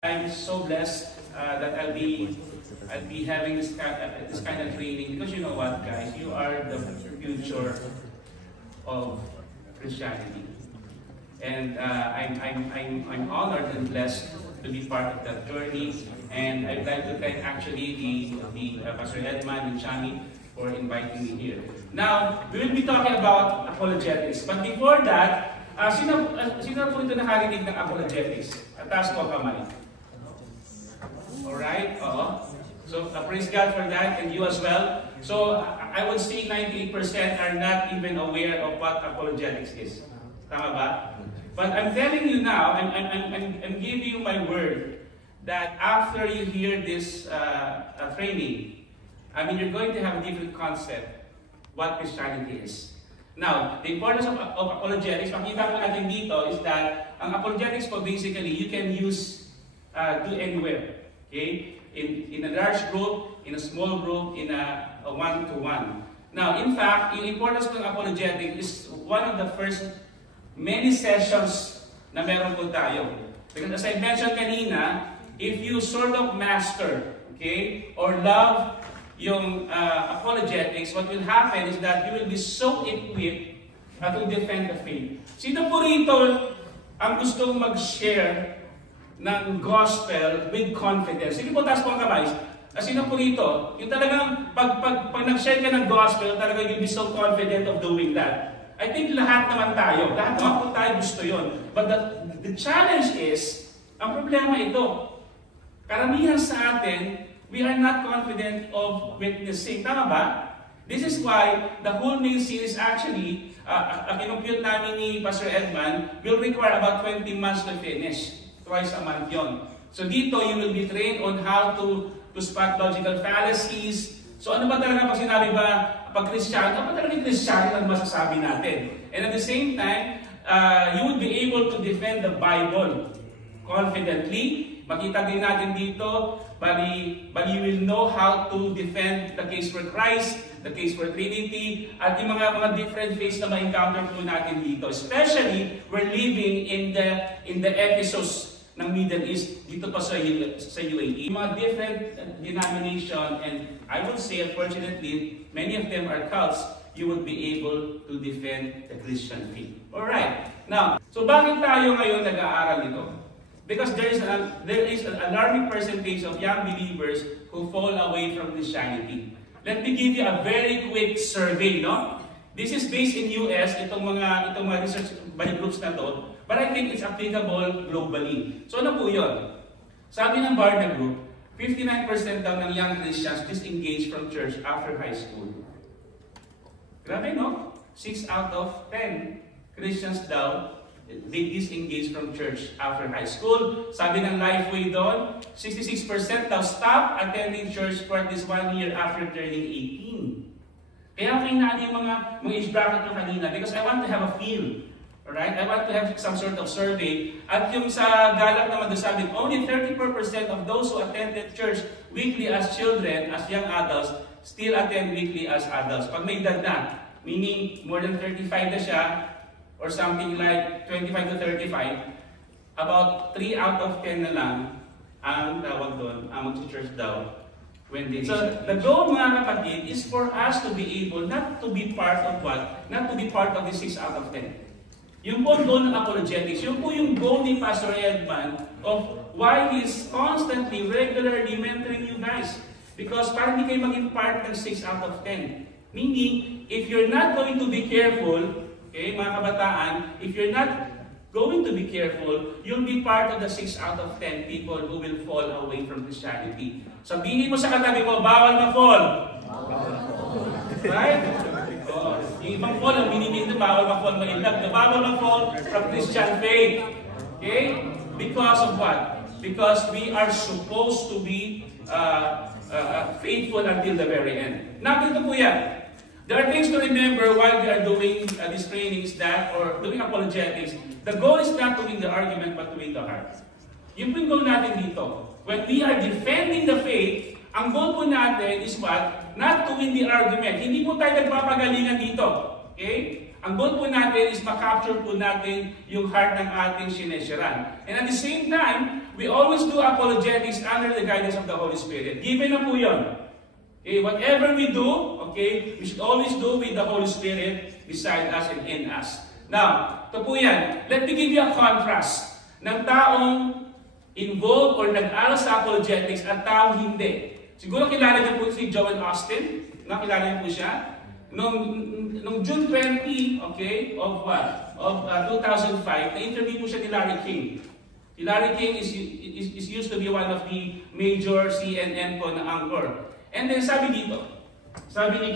I'm so blessed that I'll be having this kind of training, because you know what, guys, you are the future of Christianity, and I'm honored and blessed to be part of that journey. And I'd like to thank actually the Pastor Edman and Chami for inviting me here. Now we will be talking about apologetics, but before that, sino po ito nakarinig ng apologetics? Taas po kamay. Alright, so praise God for that, and you as well. So I would say 98% are not even aware of what apologetics is. Tama ba? But I'm telling you now, I'm giving you my word that after you hear this training, I mean, you're going to have a different concept what Christianity is. Now, the importance of apologetics, makita po natin dito, is that ang apologetics po basically you can use do anywhere. Okay? In a large group, in a small group, in a one-to-one. Now, in fact, yung importance ng apologetic is one of the first many sessions na meron po tayo. Because as I mentioned kanina, if you sort of master, okay, or love yung apologetics, what will happen is that you will be so equipped to defend the faith. Sino po rito ang gustong mag-share ng gospel with confidence? Sige po, taas po ang kamay. Sino po rito? Yung talagang, pag nag-share ka ng gospel, talagang you'll be so confident of doing that. I think lahat naman tayo. Lahat naman po tayo gusto yun. But the challenge is, ang problema ito. Karamihan sa atin, we are not confident of witnessing. Tama ba? This is why the whole main series actually, ang kinumpute namin ni Pastor Edman, will require about 20 months to finish. Twice a month yon. So dito, you will be trained on how to spot logical fallacies. So ano ba talaga pag sinabi ba, pag Christian, ano ba talaga yung Christian ang masasabi natin? And at the same time, you will be able to defend the Bible confidently. Makita din natin dito, bali you will know how to defend the case for Christ, the case for Trinity, at yung mga different faiths na ma-encounter po natin dito. Especially, we're living in the Ephesus ng Middle East, dito pa sa UAE. Mga different denomination, and I would say, unfortunately, many of them are cults, you would be able to defend the Christian faith. Alright, now, so bakit tayo ngayon nag-aaral ito? Because there is an alarming percentage of young believers who fall away from Christianity. Let me give you a very quick survey, no? This is based in US, itong mga research by groups na to, but I think it's applicable globally. So ano po yun? Sabi ng Barna Group, 59% daw ng young Christians disengage from church after high school. Grabe, no? 6 out of 10 Christians daw, they disengage from church after high school. Sabi ng Lifeway doon, 66% daw stop attending church for at least 1 year after turning 18. Kaya kinaan yung mga age bracket nyo kanina, because I want to have a feel. Alright? I want to have some sort of survey. At yung sa Gallup naman doon sabi, only 34% of those who attended church weekly as children, as young adults, still attend weekly as adults. Pag may edad na, meaning more than 35 na siya, or something like 25 to 35, about 3 out of 10 na lang ang tawag doon, ang mag-church daw. So, the goal, mga kapatid, is for us to be able not to be part of what? Not to be part of the 6 out of 10. Yung po goal ng apologetics, yung po yung goal ni Pastor Edman of why he's constantly, regularly mentoring you guys. Because parang hindi kayo maging part ng 6 out of 10. Meaning, if you're not going to be careful, okay, mga kabataan, if you're not going to be careful, you'll be part of the 6 out of 10 people who will fall away from Christianity. Sabihin mo sa katabi mo, bawal ma-fall. Right? Yung ibang fall, ang meaning na bawal ma-fall, ma-ilag. Bawal ma-fall from Christian faith. Okay? Because of what? Because we are supposed to be faithful until the very end. Now, dito po yan. There are things to remember while we are doing these trainings or doing apologetics. The goal is not to win the argument, but to win the heart. Yung goal natin dito. When we are defending the faith, ang goal po natin is what? Not to win the argument. Hindi po tayo nagpapagalingan dito. Okay? Ang goal po natin is makapture po natin yung heart ng ating sinesyaran. And at the same time, we always do apologetics under the guidance of the Holy Spirit. Given na po yun. Okay, whatever we do, okay, we should always do with the Holy Spirit beside us and in us. Now, ito po yan. Let me give you a contrast ng taong involved or nag-aral sa apologetics at taong hindi. Siguro kilala niyo po si Joel Austin. Nakilala niyo po siya. Nung June 20, okay, of 2005, na-interview po siya ni Larry King. Si Larry King is used to be one of the major CNN po na anchor. And then sabi ni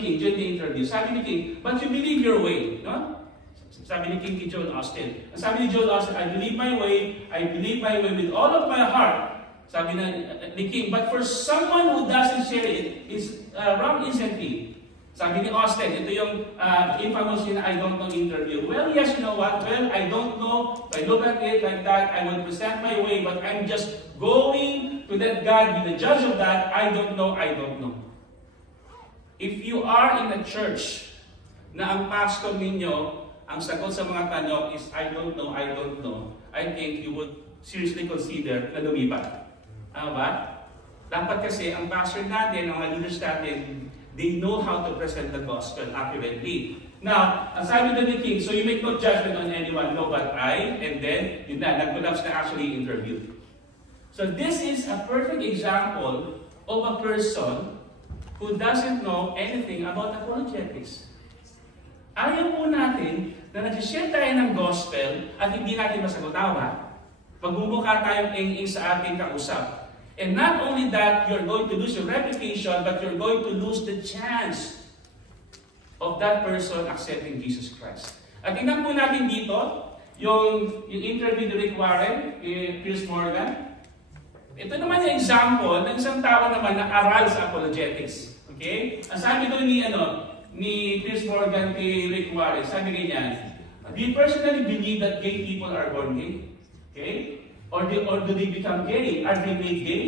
King, during the interview, sabi ni King, but you believe your way, no? Sabi ni King kay Joel Austin. Sabi ni Joel Austin, I believe my way with all of my heart. Sabi ni King, but for someone who doesn't share it, is wrong instantly. Sabi ni Austin, ito yung infamous na I don't know interview. Well, yes, you know what? Well, I don't know. If I look at it like that, I will present my way, but I'm just going to let God be the judge of that. I don't know, I don't know. If you are in a church na ang pastor ninyo, ang sagot sa mga tanong is, I don't know, I think you would seriously consider na lumipat. Ano ba? Dapat kasi ang pastor natin, ang mga leaders natin, they know how to present the gospel accurately. Now, ang sabi doon ni King, so you make no judgment on anyone, no but I, and then, yun na, nag-collapse na actually interview. So this is a perfect example of a person who doesn't know anything about apologetics. Ayaw po natin na nag-share tayo ng gospel at hindi natin masagotawa. Magmumukha tayong ing sa ating kausap. And not only that, you're going to lose your reputation, but you're going to lose the chance of that person accepting Jesus Christ. At tingnan po natin dito, yung interview ni Rick Warren, Piers Morgan. Ito naman yung example ng isang tao naman na aral sa apologetics. Okay? Ang sabi doon ni Piers Morgan kay Rick Warren, sabi ganyan, do you personally believe that gay people are born gay? Okay? Or do they become gay? Are they made gay?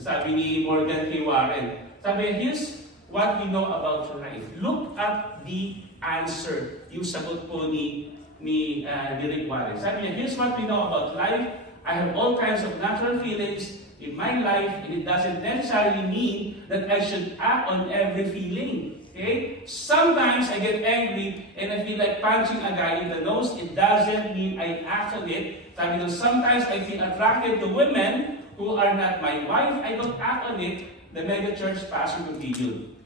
Sabi ni Morgan kay Warren. Sabi, here's what we know about life. Look at the answer. Yung sagot po ni Rick Warren. Sabi niya, here's what we know about life. I have all kinds of natural feelings in my life, and it doesn't necessarily mean that I should act on every feeling. Okay? Sometimes I get angry and I feel like punching a guy in the nose. It doesn't mean I act on it. Sabi nyo, sometimes I feel attracted to women who are not my wife. I don't act on it. The mega church pastor continued.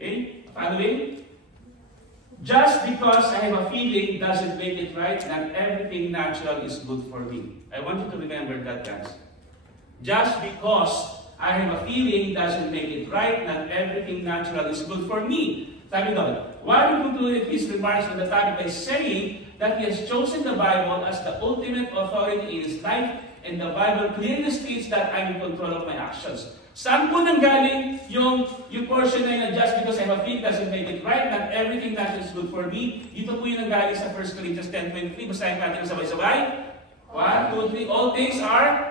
Okay? Following? Just because I have a feeling doesn't make it right. Not everything natural is good for me. I want you to remember that, guys. Just because I have a feeling doesn't make it right. Not everything natural is good for me. Sabi doon, Warren concluded his remarks on the topic by saying that he has chosen the Bible as the ultimate authority in his life, and the Bible clearly states that I'm in control of my actions. Saan po nanggaling yung portion na yun, just because I have a feeling doesn't make it right, not everything natural is good for me. Dito po yung nanggaling sa 1 Corinthians 10:23. Basahin natin sabay-sabay. 1, 2, 3. All things are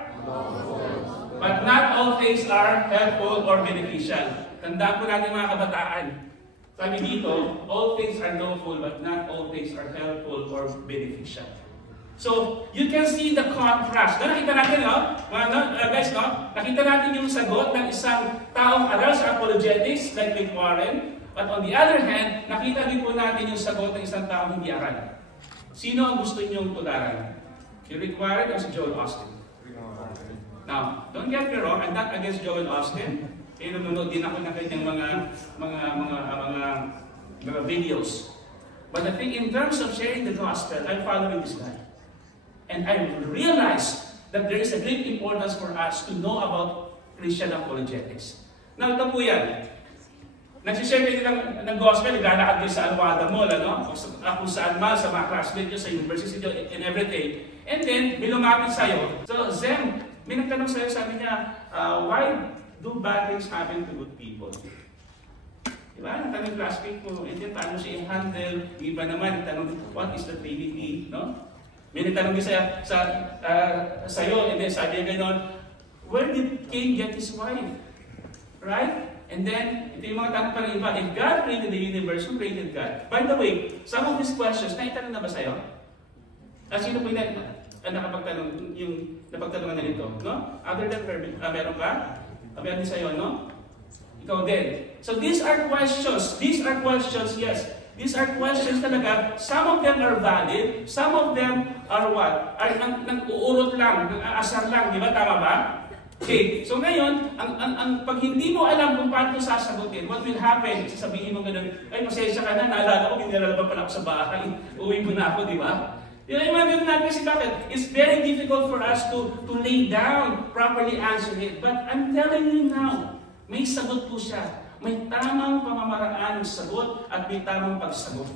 but not all things are helpful or beneficial. Tandaan po natin mga kabataan. Sabi dito, all things are lawful, but not all things are helpful or beneficial. So, you can see the contrast. Nakita natin, guys, nakita natin yung sagot ng isang taong aral sa apologetics, like Rick Warren. But on the other hand, nakita din po natin yung sagot ng isang taong hindi aral. Sino ang gusto niyong tularan? Si Rick Warren o si Joel Austin? Now, don't get me wrong, I'm not against Joel Austin. Nanonood din ako ng kanyang mga videos. But I think in terms of sharing the gospel, I'm following this guy. And I realize that there is a great importance for us to know about Christian apologetics. Now, ito po yan. Nagsishare kayo ng gospel, naglalakad kayo sa Alwada Mall, kung saan man, sa mga classmates nyo, sa university nyo, and everything. And then, may lumapit sa'yo. So, Zem, may nagtanong sa'yo, sabi niya, why do bad things happen to good people? Diba? Nagtanong classmate ko, and then paano siya i-handle? Iba naman, nagtanong, what is the Trinity? No? May nagtanong din sa'yo, and then sabi niya gano'n, where did Cain get his wife? Right? And then, ito yung mga tanong pa rin iba. If God created the universe, who created God? By the way, some of these questions, naitanong na ba sa'yo? Sino po yung nakapagtanong, yung napagtanongan na nito? No? Other than Kirby, meron ba? Meron din sa'yo, no? Ikaw din. So these are questions. These are questions, yes. These are questions talaga. Some of them are valid. Some of them are what? Ay nang-uurot lang, nang-aasar lang. Di ba? Tama ba? Okay. So ngayon, pag hindi mo alam kung paano sasagutin, what will happen? Sasabihin mo ganun, ay pasensya ka na, naalala ko, pinilalaban pa na ako sa bahay. Uwi mo na ako, di ba? Yung imagine natin kasi bakit? It's very difficult for us to lay down, properly answer it. But I'm telling you now, may sagot po siya. May tamang pamamaraan ng sagot at may tamang pagsagot.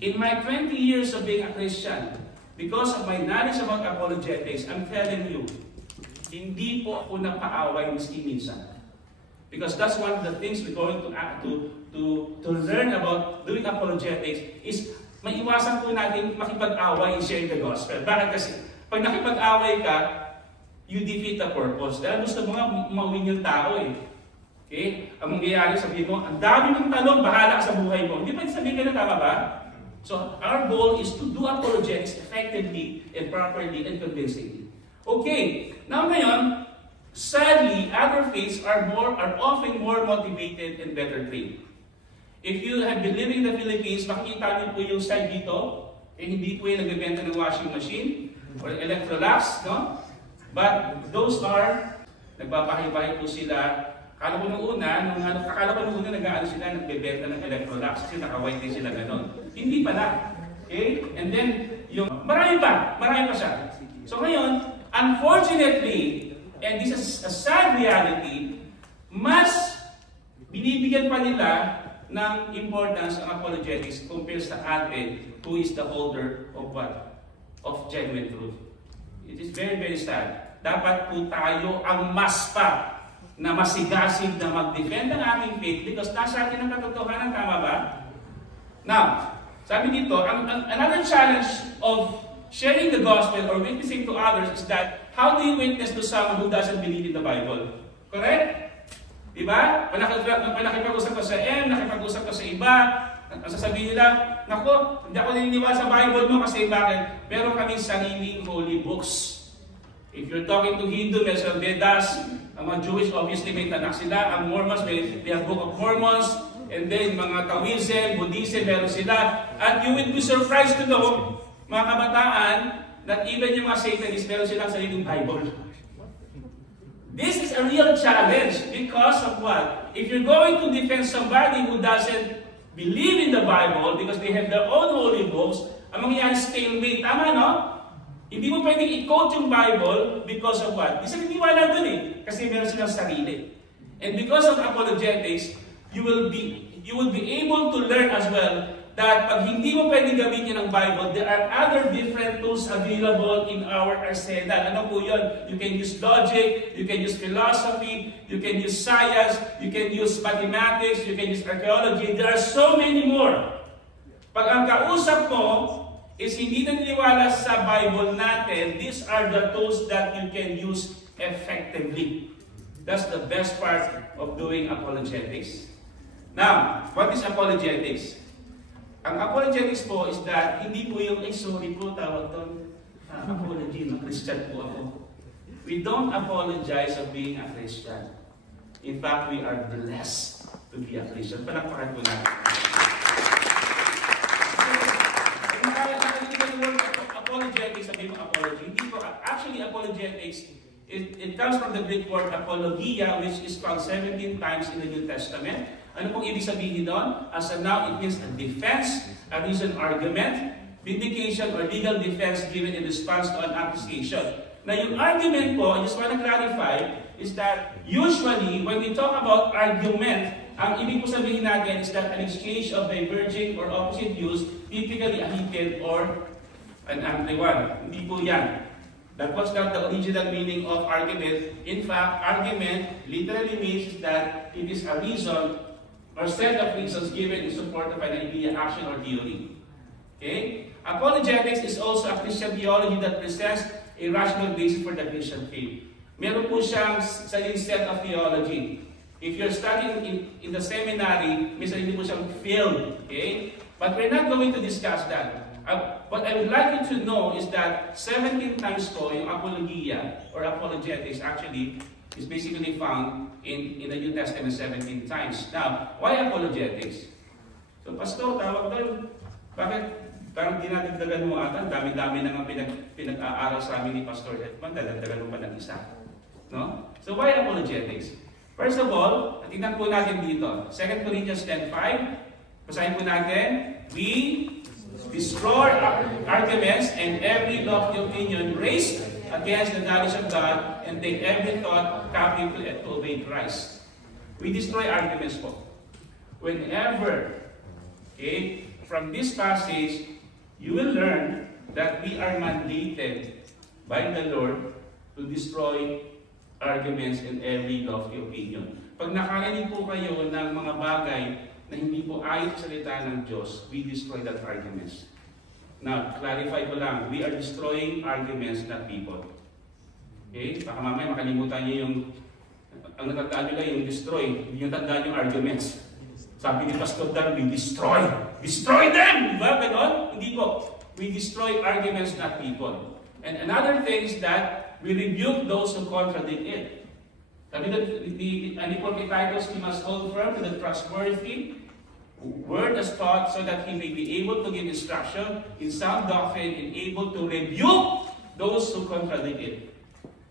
In my 20 years of being a Christian, because of my knowledge about apologetics, I'm telling you, hindi po ako napaaway miski minsan. Because that's one of the things we're going to learn about doing apologetics is maiwasan po natin makipag-away in sharing the gospel. Bakit kasi? Pag nakipag-away ka, you defeat the purpose. Dahil gusto mo nga mawin yung tao eh. Okay? Ang mangyayari, sabihin mo, ang dami ng tanong, bahala ka sa buhay mo. Hindi pa sabihin ka na, tama ba? So, our goal is to do apologetics effectively and properly and convincingly. Okay, now ngayon, sadly, other faiths are often more motivated and better trained. If you have been living in the Philippines, makikita niyo po yung side dito, hindi po yung nagbebenta ng washing machine or Electrolux, no? But those are, nagpapahay-pahay po sila. Akala ko nung una, nag-aano sila, nagbebenta ng Electrolux kasi naka-white din sila ganon. Hindi pala. Okay? And then, marami pa siya. So ngayon, unfortunately, and this is a sad reality, mas binibigyan pa nila ng importance ang apologetics compared sa atin who is the holder of what? Of genuine truth. It is very, very sad. Dapat po tayo ang mas pa na masigasig na mag-defend ng ating faith because nasa atin ang katotohanan, tama ba? Now, sabi dito, another challenge of sharing the gospel or witnessing to others is that how do you witness to someone who doesn't believe in the Bible? Correct? Diba? Nakipag-usap ka sa nakipag-usap ka sa iba, ang sasabihin nila, naku, hindi ako naniniwala sa Bible mo kasi bakit? Meron kaming sariling holy books. If you're talking to Hindu, may Vedas, ang mga Jewish, obviously may Tanakh sila, ang Mormons, they have Book of Mormons, and then mga Taoism, Buddhism, meron sila. At you will be surprised to know, mga kabataan, that even yung mga Satanists, meron silang sariling Bible. This is a real challenge because of what? If you're going to defend somebody who doesn't believe in the Bible because they have their own holy books, ang mangyayari stalemate. Tama, no? Hindi mo pwedeng i-quote yung Bible because of what? Di sila niniwala dun eh. Kasi meron silang sarili. And because of apologetics, you will be able to learn as well that pag hindi mo pwedeng gamitin ang Bible, there are other different tools available in our arsenal. Ano po yun? You can use logic, you can use philosophy, you can use science, you can use mathematics, you can use archaeology. There are so many more. Pag ang kausap mo is hindi naniniwala sa Bible natin, these are the tools that you can use effectively. That's the best part of doing apologetics. Now, what is apologetics? Ang apologetics po is that hindi po yung, sorry po, tawag doon, apology, no, Christian po ako. We don't apologize of being a Christian. In fact, we are blessed to be a Christian. Palakpakan po natin. Apologetics, sabi mo apology. Hindi po, actually apologetics, it comes from the Greek word apologia, which is found 17 times in the New Testament. Ano pong ibig sabihin doon? As a noun, it means a defense, a reason argument, vindication, or legal defense given in response to an accusation. Now, yung argument po, I just want to clarify, is that usually, when we talk about argument, ang ibig po sabihin natin is that an exchange of diverging or opposite views, typically a heated or an angry one. Hindi po yan. That was not the original meaning of argument. In fact, argument literally means that it is a reason or set of reasons given in support of an idea, action, or theory. Okay? Apologetics is also a Christian theology that presents a rational basis for the Christian faith. Meron po siyang sariling set of theology. If you're studying in the seminary, minsan hindi po siyang filled. Okay? But we're not going to discuss that. What I would like you to know is that 17 times po yung apologia or apologetics actually is basically found in the New Testament 17 times. Now, why apologetics? So, Pastor, tawag doon. Bakit? Parang dinadagdagan mo ata, dami-dami na nga pinag-aaral sa amin ni Pastor Edman, dadagdagan mo pa ng isa. No? So, why apologetics? First of all, tingnan po natin dito. 2 Corinthians 10:5. Basahin po natin. We destroy arguments and every lofty opinion raised against the knowledge of God and take every thought captive to obey Christ. We destroy arguments po. Whenever, okay, from this passage, you will learn that we are mandated by the Lord to destroy arguments and every lofty opinion. Pag nakarinig po kayo ng mga bagay na hindi po ayon sa salita ng Diyos, we destroy that arguments. Now, clarify ko lang, we are destroying arguments, not people. Okay? Baka mamaya makalimutan niyo yung, ang natandaan nyo lang yung destroy, hindi yung tandaan yung arguments. Sabi ni Pastor Dan, we destroy. Destroy them! Diba? Ganon? Hindi po. We destroy arguments, not people. And another thing is that we rebuke those who contradict it. Sabi ni Paul kay Titus, we must hold firm to the trustworthy word as taught so that he may be able to give instruction in sound doctrine and able to rebuke those who contradict it.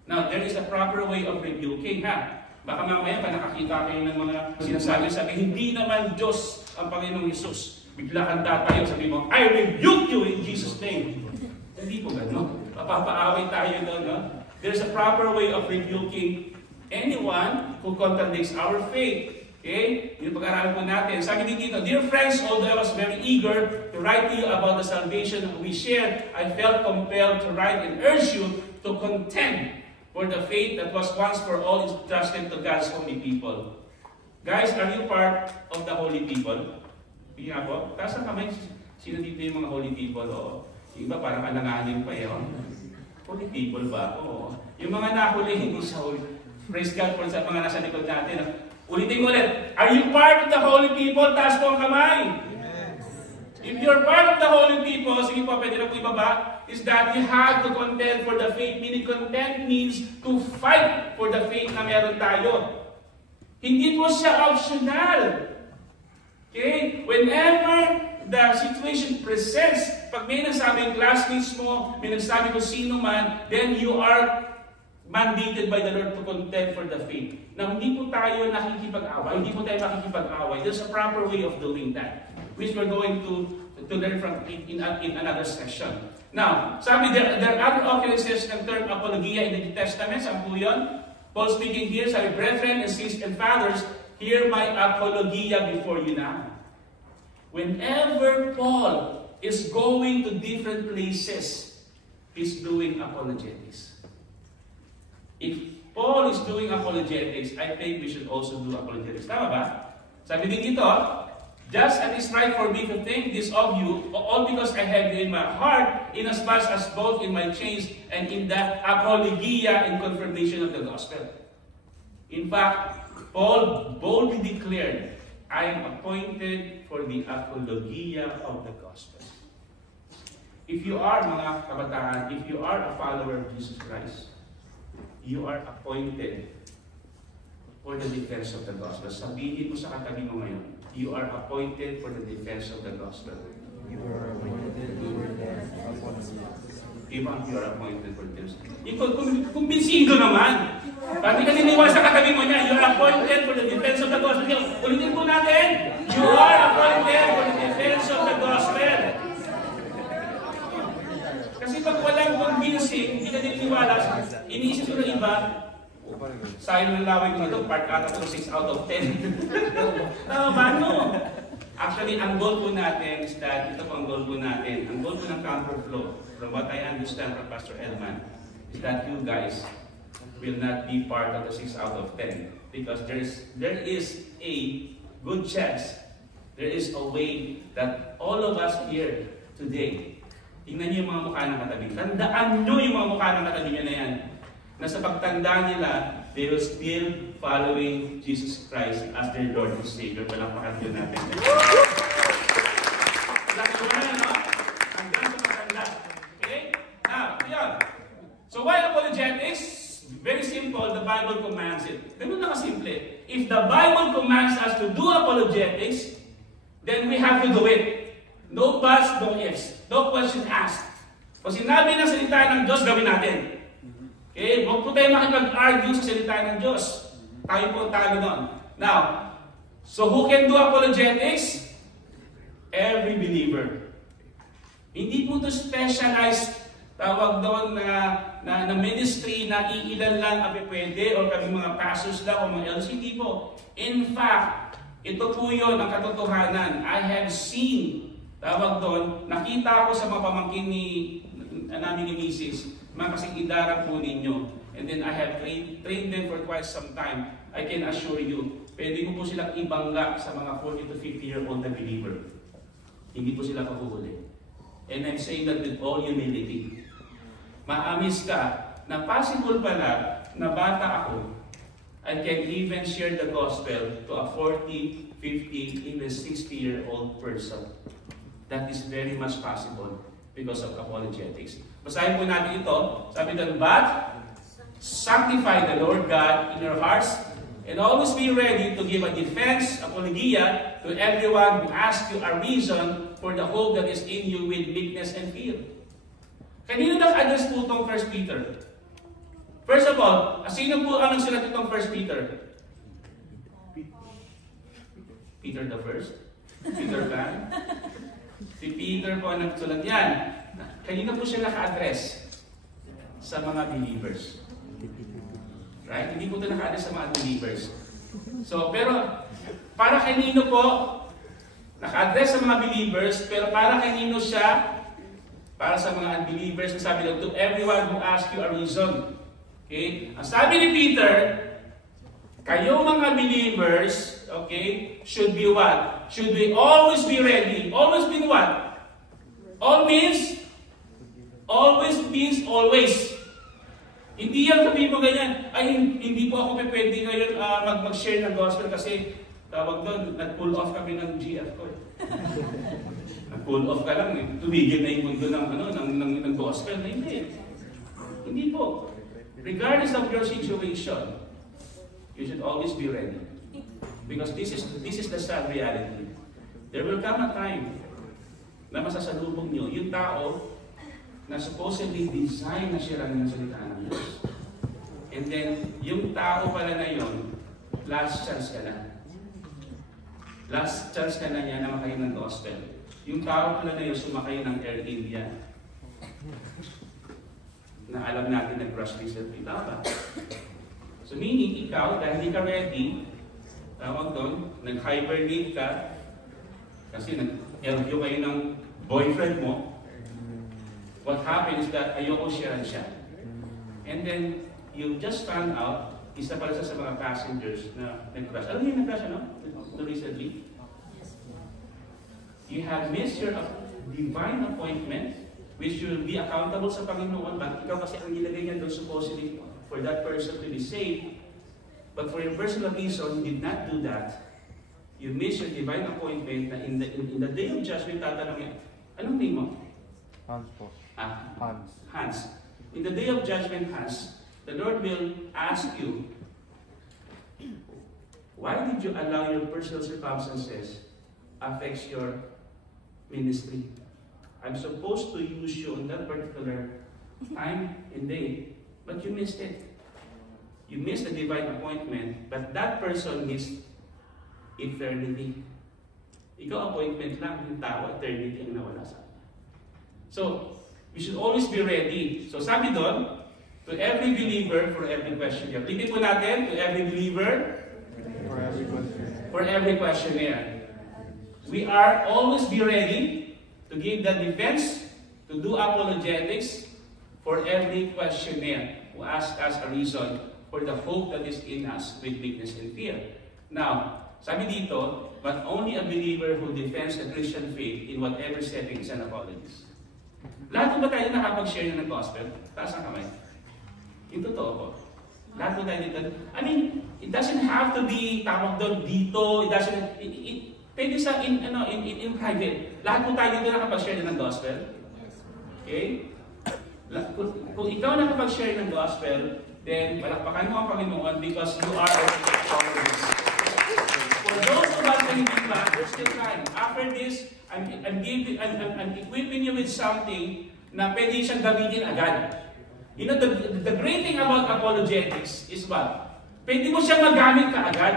Now, there is a proper way of rebuking, ha? Baka mamaya pa nakakita kayo ng mga sinasabi, hindi naman Diyos ang Panginoong Yesus. Bigla kang tatayo, sabi mo, I rebuke you in Jesus' name. Hindi po gano'n. Mapapaaway tayo doon, no? There's a proper way of rebuking anyone who contradicts our faith. Okay? Yung pag-aralan po natin. Sabi din dito, dear friends, although I was very eager to write to you about the salvation we shared, I felt compelled to write and urge you to contend for the faith that was once for all entrusted to God's holy people. Guys, are you part of the holy people? Hindi nga po. Taas ang kamay, sino dito yung mga holy people? O, yung iba parang alanganin pa yun. Holy people ba? Oo. Yung mga nahuli, hindi sa holy. Praise God for sa mga nasa likod natin. Ulitin ko ulit. Are you part of the holy people? Taas po ang kamay. Amen. If you're part of the holy people, sige po, pwede na po ibaba, is that you have to contend for the faith. Meaning contend means to fight for the faith na meron tayo. Hindi po siya optional. Okay? Whenever the situation presents, pag may nagsabing classmates mo, may nagsabi kung sino man, then you are mandated by the Lord to contend for the faith. Na hindi po tayo nakikipag-away, hindi po tayo makikipag-away. There's a proper way of doing that, which we're going to learn from in another session. Now, sabi there are other occurrences ng term apologia in the New Testament. Saan po yun? Paul speaking here, sabi, brethren and sisters and fathers, hear my apologia before you now. Whenever Paul is going to different places, he's doing apologetics. If Paul is doing apologetics, I think we should also do apologetics. Tama ba? Sabi din dito, just as it is right for me to think this of you, all because I have you in my heart, inasmuch as both in my chains and in the apologia and confirmation of the gospel. In fact, Paul boldly declared, I am appointed for the apologia of the gospel. If you are, mga kabataan, if you are a follower of Jesus Christ, you are appointed for the defense of the gospel. Sabihin mo sa katabi mo ngayon, you are appointed for the defense of the gospel. You are appointed for the defense of the gospel. Diba? You are appointed for the defense. Kumbinsindo naman. Pati ka niniwala sa katabi mo niya, you are appointed for the defense of the gospel. Ulitin po natin, you are appointed for the defense of the gospel. Kasi pag walang convincing, hindi ka niniwala, iniisip ko ng iba, sayang ng laway ko ito, part ata to 6 out of 10. Mano? Actually, ang goal po natin is that, ito po ang goal po natin, ang goal po ng Counterflow, from what I understand from Pastor Edman, is that you guys will not be part of the 6 out of 10. Because there is a good chance, there is a way that all of us here today, tingnan niyo yung mga mukha ng katabi. Tandaan niyo yung mga mukha ng katabi niyo na yan. Na sa pagtanda nila, they will still following Jesus Christ as their Lord and Savior. Palakpakan yun natin. Laksyonan, no? Hanggang sa matanda. Okay? Now, yun. So why apologetics? Very simple, the Bible commands it. Ganun na kasimple. If the Bible commands us to do apologetics, then we have to do it. No buts, no ifs. No question asked. Kung sinabi ng salita ng Diyos, gawin natin. Okay? Huwag po tayo makipag-argue sa salita ng Diyos. Tayo po talo doon. Now, so who can do apologetics? Every believer. Hindi po ito specialized, tawag doon na ministry na iilan lang ang pwede o kami mga pastors lang o mga LCD po. In fact, ito po yun ang katotohanan. I have seen, tawag doon, nakita ko sa mga pamangkin namin ni Mrs. mga kasing idara po ninyo. And then I have trained them for quite some time. I can assure you, pwede ko po silang ibangga sa mga 40 to 50-year-old na believer. Hindi po sila kahuhuli. And I'm saying that with all humility. Maamis ka na possible pala na bata ako, I can even share the gospel to a 40, 50, even 60-year-old person. That is very much possible because of apologetics. Basahin po natin ito. Sabi doon, but sanctify the Lord God in your hearts and always be ready to give a defense, apologia, to everyone who asks you a reason for the hope that is in you with meekness and fear. Kanino nag-address po itong 1 Peter? First of all, sino po ang nagsulat itong 1 Peter? Peter the First? Peter Pan? Si Peter po ang nagsulat yan. Kanino po siya naka-address? Sa mga believers. Right? Hindi po ito naka-address sa mga believers. So, pero, para kanino po naka-address sa mga believers, pero para kanino siya? Para sa mga unbelievers, sabi daw, to everyone who asks you a reason. Okay? Ang sabi ni Peter, kayo mga believers, okay, should be what? Should we always be ready? Always mean what? Always means always. Hindi yan sabihin mo ganyan, ay hindi po ako pwede ngayon mag-share ng gospel kasi tawag doon, nag-pull off kami ng GF ko. Nag-pull off ka lang, tumigil na yung mundo ng gospel na hindi. Hindi po. Regardless of your situation, you should always be ready. Because this is the sad reality. There will come a time na masasalubong nyo yung tao na supposedly design na siya ng salita ng Diyos. And then, yung tao pala na yun, last chance ka na. Last chance ka na niya na makain ng gospel. Yung tao pala na yun, sumakay ng Air India. Na alam natin nag-crash recently. Tama ba? So meaning, ikaw, dahil hindi ka ready, tawag doon, nag-hibernate ka, kasi nag-LVO kayo ng boyfriend mo, what happened is that ayoko sharean siya. And then, you just found out, isa pala sa mga passengers na nag-crash. Alam niyo yung nag-crash, ano? Recently? You have missed your divine appointment, which will be accountable sa Panginoon, but ikaw kasi ang nilagay niya doon supposedly for that person to be saved. But for your personal reason, you did not do that. You missed your divine appointment na in the day of judgment, tatanungin, anong name mo? Hans po. Hans. Hans. In the day of judgment, Hans, the Lord will ask you, why did you allow your personal circumstances affect your ministry? I'm supposed to use you on that particular time and day, but you missed it. You missed the divine appointment, but that person missed eternity. Ikaw appointment lang, yung tao, eternity ang nawala sa atin. So, we should always be ready. So sabi doon, to every believer, for every question. Repeat po natin, to every believer, For every question. for every questionnaire. We are always be ready to give the defense, to do apologetics for every questionnaire who asks us a reason for the hope that is in us with weakness and fear. Now, sabi dito, but only a believer who defends the Christian faith in whatever setting is an apologist. Lahat ba tayo nakapag-share ng gospel? Taas ang kamay. Yung totoo po. Lahat po tayo dito. I mean, it doesn't have to be tawag doon dito. It doesn't, pwede sa in private. Lahat po tayo dito nakapag-share ng gospel. Okay? Kung ikaw nakapag-share ng gospel, then palakpakan mo ang Panginoon because you are already followers. For those of us na hindi pa, there's still time. After this, I'm equipping you with something na pwede siyang gamitin agad. You know, the great thing about apologetics is what? Pwede mo siyang magamit ka agad.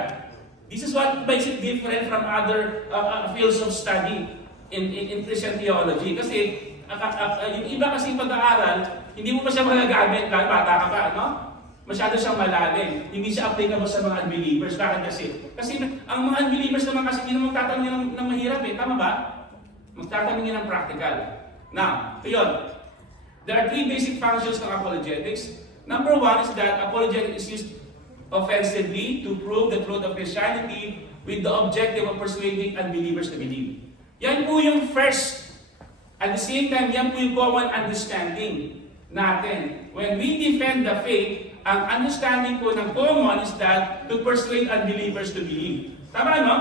This is what makes it different from other fields of study in Christian theology. Kasi yung iba kasi pag-aaral, hindi mo pa siya magagamit dahil bata ka pa, no? Masyado siyang malalim. Hindi siya applicable sa mga unbelievers. Bakit kasi? Kasi ang mga unbelievers naman kasi hindi naman magtatanong ng mahirap eh. Tama ba? Magtatanong ng practical. Now, yun. There are three basic functions ng apologetics. Number one is that apologetics is used offensively to prove the truth of Christianity with the objective of persuading unbelievers to believe. Yan po yung first. At the same time, yan po yung common understanding natin. When we defend the faith, ang understanding po ng common is that to persuade unbelievers to believe. Tama, no?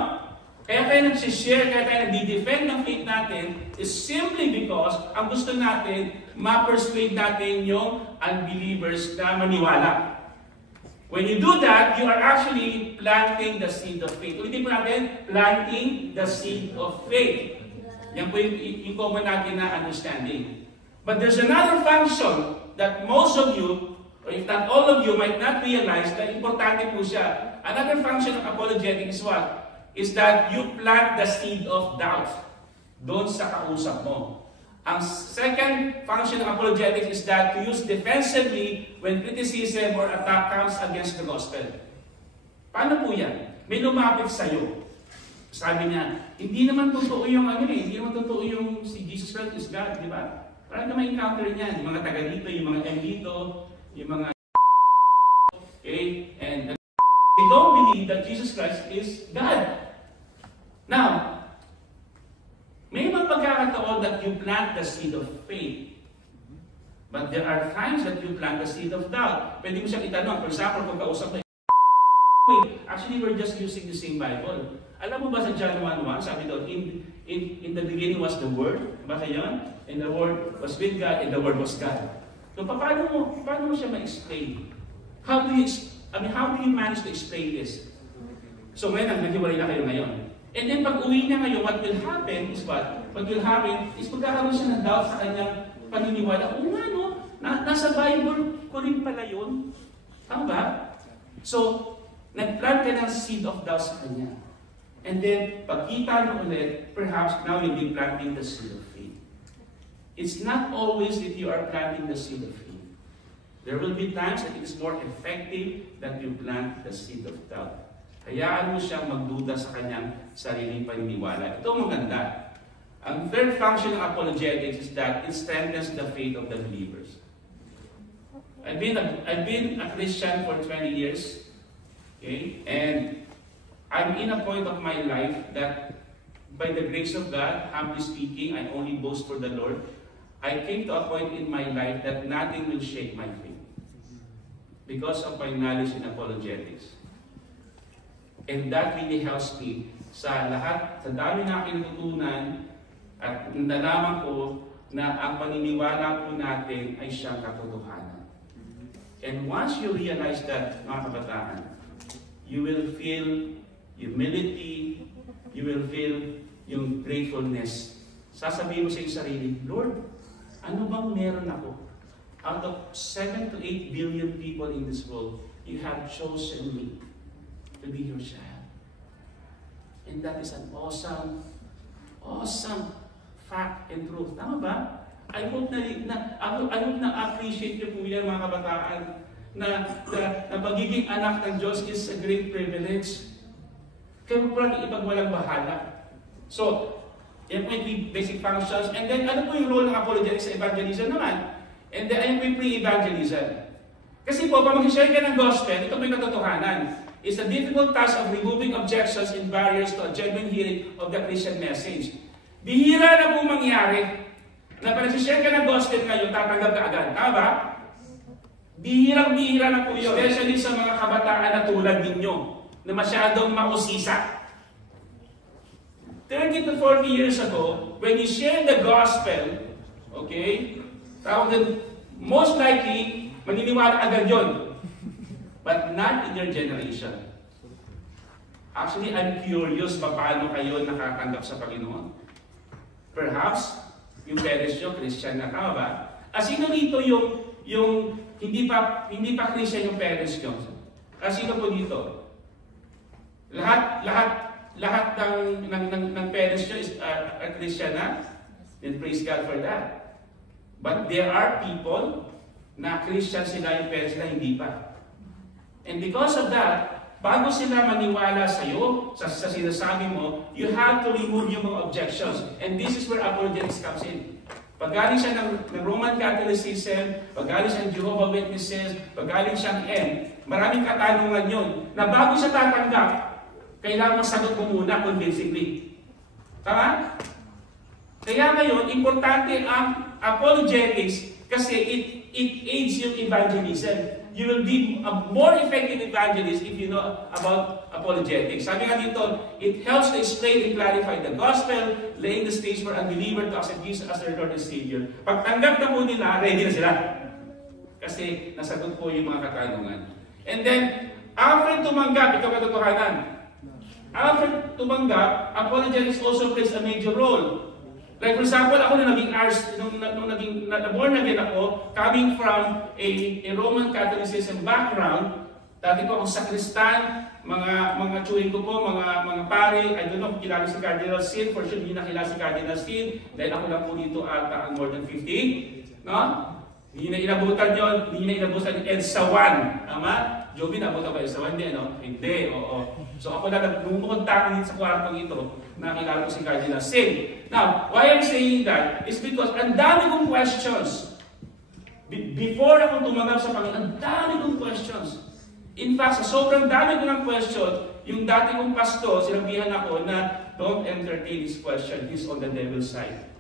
Kaya tayo nagsishare, kaya tayo nagdi-defend ng faith natin is simply because ang gusto natin, ma-persuade natin yung unbelievers na maniwala. When you do that, you are actually planting the seed of faith. Ulitin po natin, planting the seed of faith. Yan po yung common natin na understanding. But there's another function that most of you, or if not all of you, might not realize na importante po siya. Another function of apologetics is what? Is that you plant the seed of doubt doon sa kausap mo. Ang second function of apologetics is that to use defensively when criticism or attack comes against the gospel. Paano po yan? May lumapit sa'yo. Sabi niya, hindi naman totoo yung hindi naman totoo yung si Jesus Christ is God, di ba? Parang na ma-encounter niyan, yung mga taga dito, yung mga M dito, yung mga okay, and they don't believe that Jesus Christ is God. Now, may mga pagkakataon that you plant the seed of faith. But there are times that you plant the seed of doubt. Pwede mo siyang itanong. For example, kung kausap mo, actually, we're just using the same Bible. Alam mo ba sa John 1:1, sabi doon, in the beginning was the Word. Baka yun? And the Word was with God, and the Word was God. So, paano mo siya ma-explain? How do you manage to explain this? So, ngayon, naghiwalay na kayo ngayon. And then, pag uwi niya ngayon, what will happen is what? What will happen is magkakaroon siya ng doubt sa kanyang paniniwala. O nga, no? Nasa Bible ko rin pala yun. Tama ba? So, nag-plant ka ng seed of doubt sa kanya. And then, pagkita mo ulit, perhaps now you'll be planting the seed of faith. It's not always that you are planting the seed of faith. There will be times that it is more effective that you plant the seed of doubt. Hayaan mo siyang magduda sa kanyang sariling paniniwala. Ito maganda. Ang third function ng apologetics is that it strengthens the faith of the believers. I've been a Christian for 20 years. Okay? And I'm in a point of my life that by the grace of God, humbly speaking, I only boast for the Lord. I came to a point in my life that nothing will shake my faith because of my knowledge in apologetics. And that really helps me sa lahat, sa dami na aking natutunan at nalaman ko na ang paniniwala po natin ay siyang katotohanan. And once you realize that, mga kabataan, you will feel humility, you will feel yung gratefulness. Sasabihin mo sa iyong sarili, Lord, ano bang meron ako? Out of 7 to 8 billion people in this world, you have chosen me to be your child. And that is an awesome fact and truth. Tama ba? I hope na appreciate niyo po yan, mga kabataan, na pagiging anak ng Diyos is a great privilege. Kaya po lang ipagwalang bahala. So, yan po yung basic functions. And then, ano po yung role ng apologetics sa evangelism naman? And then, ayun po yung pre-evangelism. Kasi po, pag mag-share ka ng gospel, ito po yung katotohanan. It's the difficult task of removing objections and barriers to a genuine hearing of the Christian message. Bihira na po mangyari na pag nag-share ka ng gospel ngayon, tatanggap ka agad. Tama ba? Bihirang-bihira na po yun. Especially sa mga kabataan na tulad ninyo, na masyadong mausisa. 30 to 40 years ago, when you share the gospel, okay, most likely, maniniwala agad yun. But not in your generation. Actually, I'm curious paano kayo nakatanggap sa Panginoon. Perhaps, yung parents nyo, Christian na, tama ba? Sino dito yung hindi pa Christian yung parents nyo? Sino po dito? Lahat ng parents nyo is Christian na? Then praise God for that. But there are people na Christian sila yung parents nila, hindi pa. And because of that, bago sila maniwala sa'yo, sa sinasabi mo, you have to remove yung mga objections. And this is where apologetics comes in. Pag galing siya ng Roman Catholicism, pag galing siya ng Jehovah's Witnesses, pag galing siya ng maraming katanungan yun, na bago siya tatanggap, kailangan masagot mo muna convincingly. Tama? Kaya ngayon, importante ang apologetics kasi it aids yung evangelism. You will be a more effective evangelist if you know about apologetics. Sabi nga dito, it helps to explain and clarify the gospel, laying the stage for unbeliever to accept Jesus as their Lord and Savior. Pag tanggap na po nila, ready na sila. Kasi nasagot po yung mga katanungan. And then, after tumanggap, ito katotohanan. After tumanggap, apologetics also plays a major role. Like for example, ako nung born again ako, coming from a Roman Catholicism background, dati ko akong sakristan, mga chewing ko po, mga pare, I don't know kung kilala si Cardinal Sin, for sure hindi nakilala si Cardinal Sin, dahil ako lang po dito ata ang more than 50, no? Hindi na inabutan yun, hindi na inabutan yung EDSA 1, tama? Joby, nabutan ba EDSA 1? Hindi, no? Hindi, oo. So ako lang, numukontak dito sa kwartong ito, nakilala ko si Cardinal Sin. Now, why I'm saying that is because ang dami kong questions. Before ako tumanggap sa Panginoon, ang dami kong questions. In fact, sa sobrang dami ko ng question, yung dati kong pasto, sinabihan ako na don't entertain this question, this on the devil's side.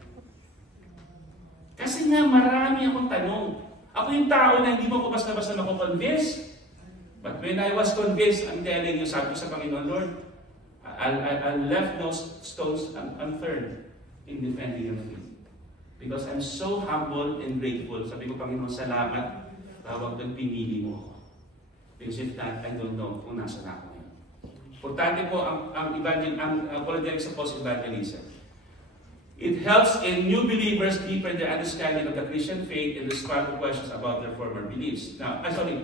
Kasi nga marami akong tanong. Ako yung tao na hindi mo ko basta-basta mako-convince. But when I was convinced, I'm telling you, sabi ko sa Panginoon, Lord, I left no stones unturned in defending your faith. Because I'm so humble and grateful. Sabi ko, Panginoon, salamat. Tawag ng pinili mo. Because if not, I don't know kung nasa na ako ngayon. Importante po ang apologetics sa post-evangelism. It helps in new believers deepen their understanding of the Christian faith and respond to questions about their former beliefs. Now, okay,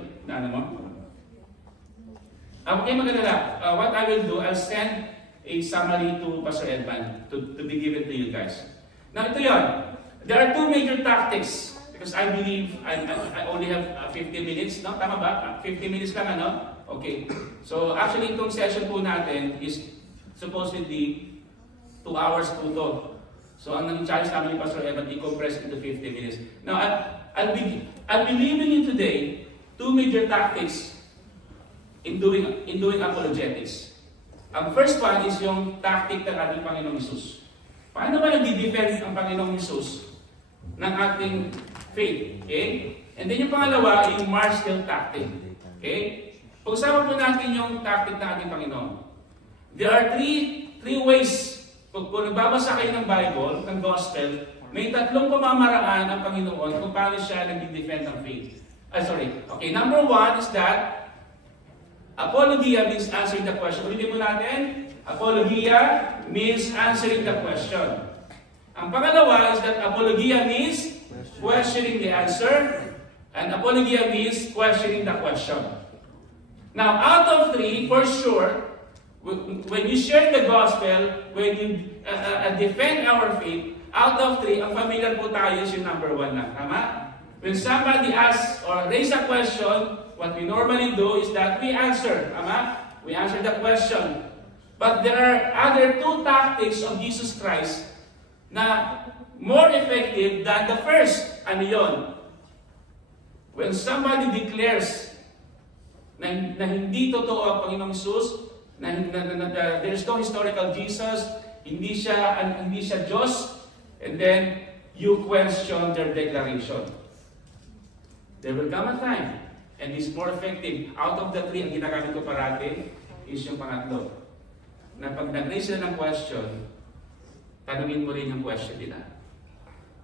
magalala. What I will do, I'll send a summary to Pastor Edman to be given to you guys. Now, ito yun. There are two major tactics because I believe I only have 50 minutes. No? Tama ba? 50 minutes lang, ano? Okay. So, actually, itong session po natin is supposedly 2 hours po to. So, ang naging challenge namin ni Pastor Edman, i-compress into 50 minutes. Now, I'll be leaving you today 2 major tactics in doing apologetics. Ang first one is yung tactic ng ating Panginoong Hesus. Paano ba nag-defend ang Panginoong Hesus ng ating faith? Okay? And then yung pangalawa, yung Mars Hill tactic. Okay? Pag-usapan po natin yung tactic ng ating Panginoon. There are three ways. Kung nagbabasa kayo ng Bible, ng Gospel, may 3 pamamaraan ang Panginoon kung paano siya nag-defend ng faith. Okay, number 1 is that apologia means answering the question. Ulitin mo natin. Apologia means answering the question. Ang pangalawa is that apologia means questioning the answer. And apologia means questioning the question. Now, out of 3, for sure, when you share the gospel, when you defend our faith, out of 3, ang familiar po tayo is yung number 1 lang. Tama? When somebody asks or raise a question, what we normally do is that we answer. Tama? We answer the question. But there are other 2 tactics of Jesus Christ na more effective than the first. Ano yun? When somebody declares na hindi totoo ang Panginoong Hesus, na there's no historical Jesus, hindi siya Diyos, and then you question their declaration. There will come a time, and it's more effective. Out of the three, ang ginagamit ko parati is yung pangatlo. Na pag nag-raise sila ng question, tanungin mo rin yung question nila.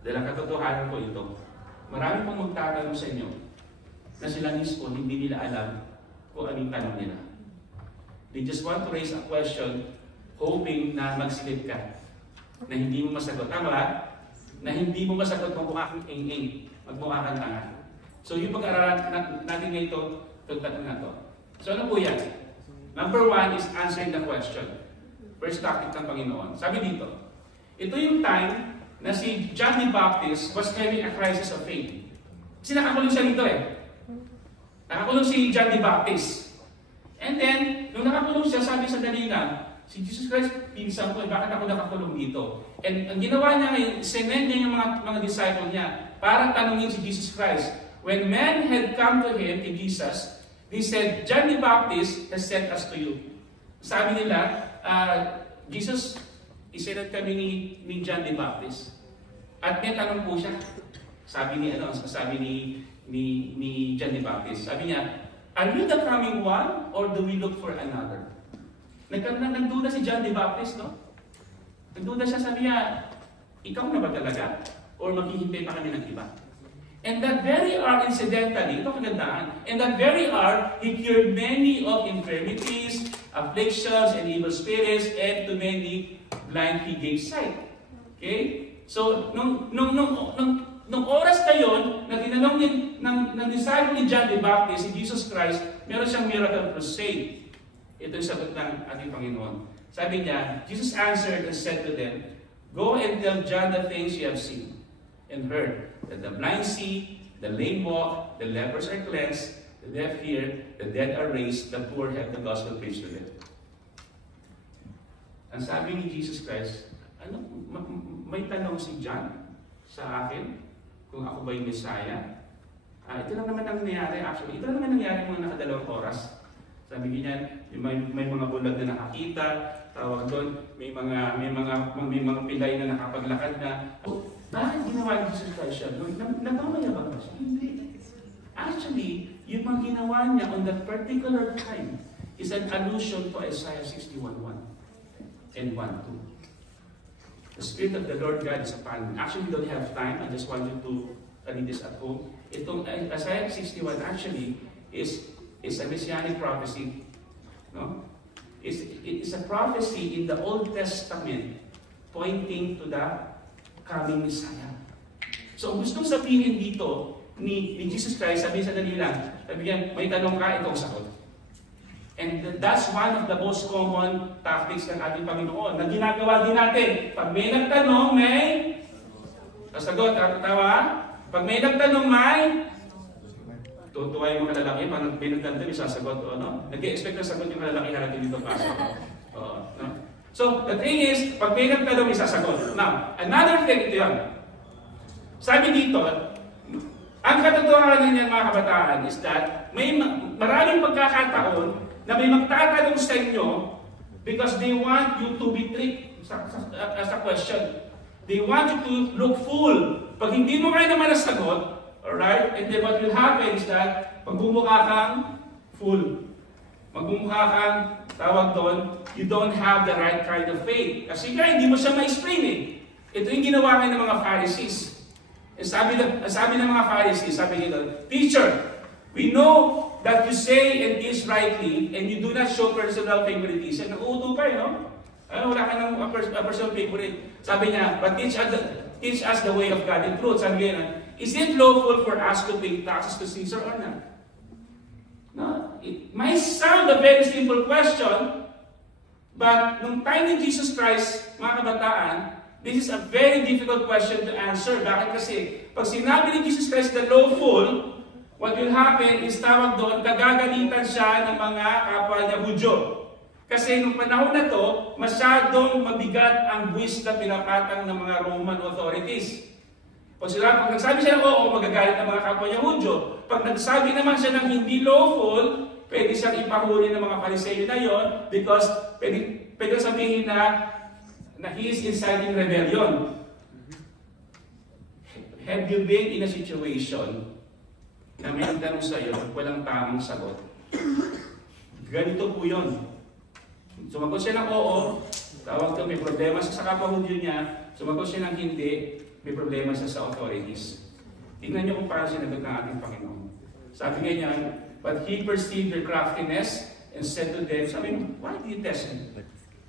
Dahil ang katotohanan ko ito, marami pong magtatanong sa inyo na sila mismo hindi nila alam kung anong tanong nila. They just want to raise a question hoping na mag-slip ka, na hindi mo masagot. Tama ba? Na hindi mo masagot, magmukha kang ing-ing, magmukha kang tanga. So yung pag-aralan natin ngayon itong tanong na ito. So ano po yan? Number one is answering the question. First topic ng Panginoon. Sabi dito, ito yung time na si John the Baptist was having a crisis of faith. Kasi nakakulong siya dito Nakakulong si John the Baptist. And then, nung nakakulong siya, sabi sa dalina, si Jesus Christ, pinsan ko, bakit ako nakakulong dito? And ang ginawa niya ngayon, sinend niya yung mga disciple niya para tanungin si Jesus Christ. When men had come to him, to Jesus, they said, John the Baptist has sent us to you. Sabi nila, Jesus, isinend kami ni John the Baptist. At may tanong po siya. Sabi ni John the Baptist. Sabi niya, are you the coming one or do we look for another? Nagduda si John the Baptist, no? Nagduda siya, sabi niya, ikaw na ba talaga? Or maghihintay pa kami ng iba? And that very hour, incidentally, ito kagandaan, and that very hour, he cured many of infirmities, afflictions, and evil spirits, and to many blind he gave sight. Okay? So, nung oras na yun, na tinanong ng disciple ni John the Baptist, si Jesus Christ, meron siyang miracle crusade. Ito yung sagot ng ating Panginoon. Sabi niya, Jesus answered and said to them, go and tell John the things you have seen and heard, that the blind see, the lame walk, the lepers are cleansed, the deaf hear, the dead are raised, the poor have the gospel preached to them. Ang sabi ni Jesus Christ, may tanong si John sa akin kung ako ba yung Messiah. Ito lang naman ang nangyari actually. Ito lang naman nangyari mga nakadalawang oras. Sabi niya, may mga bulag na nakakita, tawag doon, may mga pilay na nakapaglakad na. Bakit ginawa ni Jesus Christ siya? Nagmamayabang ba siya? Hindi. Actually, yung mga ginawa niya on that particular time is an allusion to Isaiah 61:1 and 1:2. The Spirit of the Lord God is upon me. Actually, we don't have time. I just want you to read this at home. Itong Isaiah 61 actually is a messianic prophecy. No? It's a prophecy in the Old Testament pointing to the coming Messiah. So, gustong sabihin dito ni Jesus Christ, sabihin sa dalila, sabihin, may tanong ka, ito ang sagot. And that's one of the most common tactics ng ating Panginoon na ginagawa din natin. Pag may nagtanong, may sagot. Tawa? Pag may nagtanong, may tutuwa yung mga lalaki. Pag may nagtanong, may sasagot. Nag-i-expect na sagot yung lalaki natin dito pasok. No? So, the thing is, pag may nagtanong, may sasagot. Now, another thing ito yan. Sabi dito, ang katotohanan niyan mga kabataan is that may maraming pagkakataon na may magtatanong sa inyo because they want you to be tricked as a question. They want you to look fool. Pag hindi mo kayo naman nasagot, alright, and then what will happen is that magbumukha kang fool. Magbumukha kang, tawag doon, you don't have the right kind of faith. Kasi nga, hindi mo siya ma-explain Ito yung ginawa ng mga Pharisees. Sabi ng mga Pharisees, sabi nito, Teacher, we know that you say and teach rightly and you do not show personal favoritism. Nag-uuto pa no? Wala ka ng personal favorite. Sabi niya, but teach us the way of God in truth. Sabi niya, is it lawful for us to pay taxes to Caesar or not? No? It might sound a very simple question, but nung time ni Jesus Christ, mga kabataan, this is a very difficult question to answer. Bakit kasi? Pag sinabi ni Jesus Christ the lawful, what will happen is tawag doon, kagagalitan siya ng mga kapwa niya Hudyo. Kasi nung panahon na to, masyadong mabigat ang buwis na pinapatang ng mga Roman authorities. Pag nagsabi siya ng oo, magagalit ang mga kapwa niya Hudyo. Pag nagsabi naman siya ng hindi lawful, pwede siyang ipahuli ng mga Pariseyo na yon because pwede sabihin na he is inciting rebellion. Have you been in a situation na may tanong sa iyo at walang tamang sagot, ganito po yun. Sumagot siya ng oo, tawag to, may problema siya sa kapahudyo niya. Sumagot siya ng hindi, may problema siya sa authorities. Tingnan niyo kung paano sinagot ng ating Panginoon. Sabi nga niya, but he perceived their craftiness and said to them, sabi mo, why do you test me?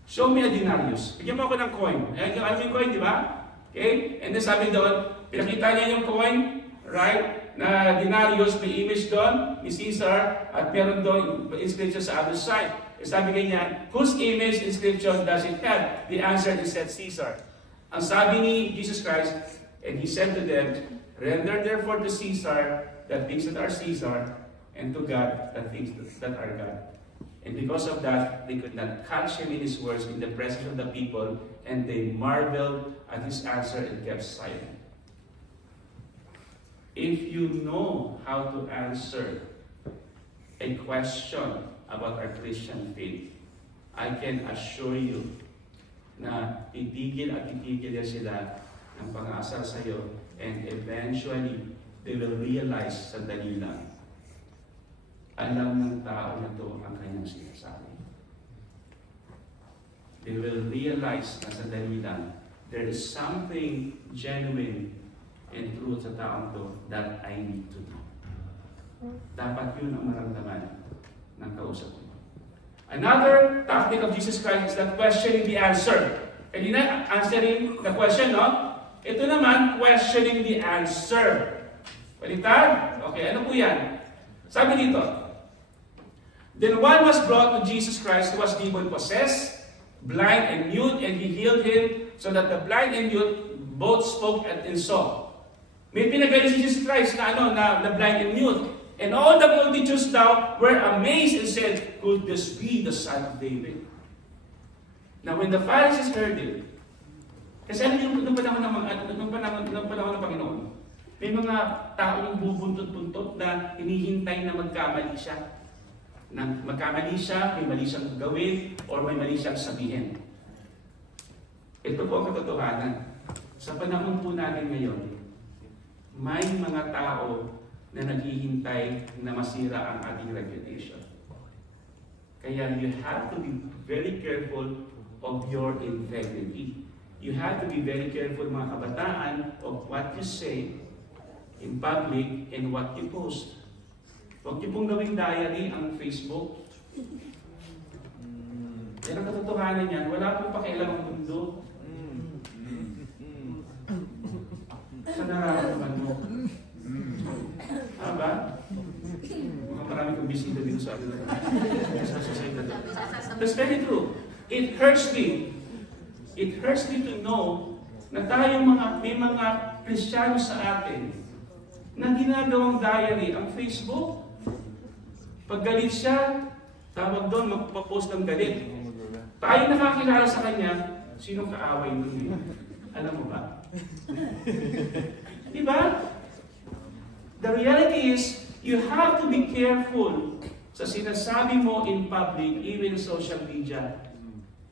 Show me a denarius. Bigyan mo ako ng coin. Ayan yung alam yung coin, di ba? Okay? And then sabi doon, pinakita niya yung coin, right? Na denarius, may image doon, ni Caesar, at meron doon inscription sa other side. Sabi ganyan, whose image inscription does it have? The answer is said Caesar. Ang sabi ni Jesus Christ, and he said to them, render therefore to Caesar the things that are Caesar, and to God the things that are God. And because of that, they could not catch him in his words in the presence of the people, and they marveled at his answer and kept silent. If you know how to answer a question about our Christian faith, I can assure you na titigil at titigil yan sila ng pang-aasar sa iyo, and eventually, they will realize sa dali lang, alam ng tao na to ang kanyang sinasabi. They will realize na sa dali lang, there is something genuine and true sa taong to that I need to know. Dapat yun ang maramdaman ng kausap mo. Another tactic of Jesus Christ is that questioning the answer. Kanina, answering the question, no? Ito naman, questioning the answer. Baliktad? Okay, ano po yan? Sabi dito, then one was brought to Jesus Christ who was demon-possessed, blind and mute, and he healed him, so that the blind and mute both spoke and saw. May pinagaling si Jesus Christ na na blind and mute. And all the multitudes now were amazed and said, could this be the Son of David? Now when the Pharisees heard it, kasi alam niyo, nung panahon ng Panginoon, may mga taong bubuntot-buntot na hinihintay na magkamali siya. May mali siyang gawin, or may mali siyang sabihin. Ito po ang katotohanan. Sa panahon po natin ngayon, may mga tao na naghihintay na masira ang ating reputation. Kaya you have to be very careful of your integrity. You have to be very careful, mga kabataan, of what you say in public and what you post. Huwag niyo pong gawing diary ang Facebook. Yan ang katotohanan niyan. Wala pong pakialam ang mundo. Sa nararamdaman mo. Ba? Marami kong bisita dito sa atin. That's very true. It hurts me. It hurts me to know na may mga Kristiyano sa atin na ginagawang diary ang Facebook. Pag galit siya, tawag doon, magpapost ng galit. Tayo nakakilala sa kanya, sinong kaaway nun? Alam mo ba? Diba? The reality is, you have to be careful sa sinasabi mo in public, even in social media.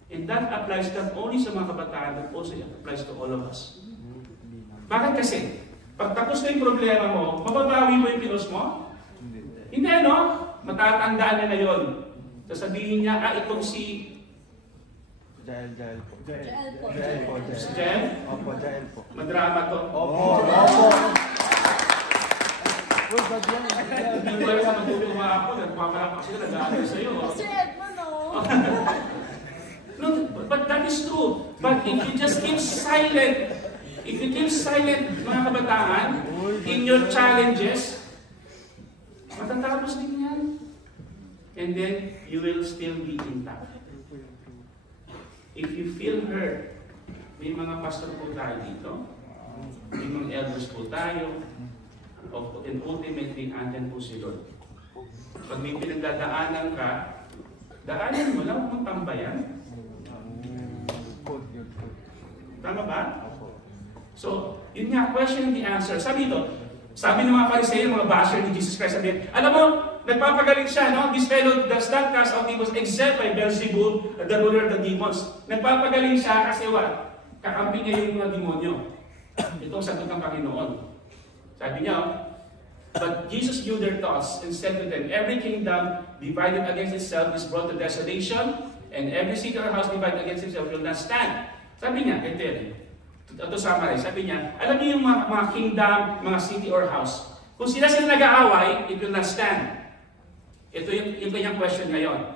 And that applies not only sa mga kabataan, but also it applies to all of us. Bakit kasi? Pag tapos na yung problema mo, mababawi mo yung pinos mo? Hindi, no? Matatandaan niya na yun. Sasabihin niya, itong si... Jael po. Si Jael? Opo, Jael po. Madrama to. Opo. Uy, bag yan. Hindi ko alam na matulungan ako. Nagpamalak kasi nag-aaral sa'yo. Sir Edmond, no? No, but that is true. But if you just keep silent, mga kabataan, in your challenges, matatapos din yan. And then, you will still be intact. If you feel hurt, may mga pastor po tayo dito, may mga elders po tayo, and ultimately, andyan po si Lord. Pag may pinagdadaanan ka, daanan mo lang kung tambayan. Tama ba? So, yun nga, question the answer. Sabi ng mga Pharisee, mga basher ni Jesus Christ, sabi, alam mo, nagpapagaling siya, no? This fellow does not cast out demons except by Beelzebub, the ruler of the demons. Nagpapagaling siya kasi what? Kakampi niya yung mga demonyo. Ito ang sagot ng Panginoon. Sabi niya, But Jesus knew their thoughts and said to them, every kingdom divided against itself is brought to desolation, and every city or house divided against itself will not stand. Sabi niya, ito summarize, sabi niya, alam niyo yung mga kingdom, mga city or house, kung sila nag-aaway, it will not stand. Ito yung kanyang question ngayon.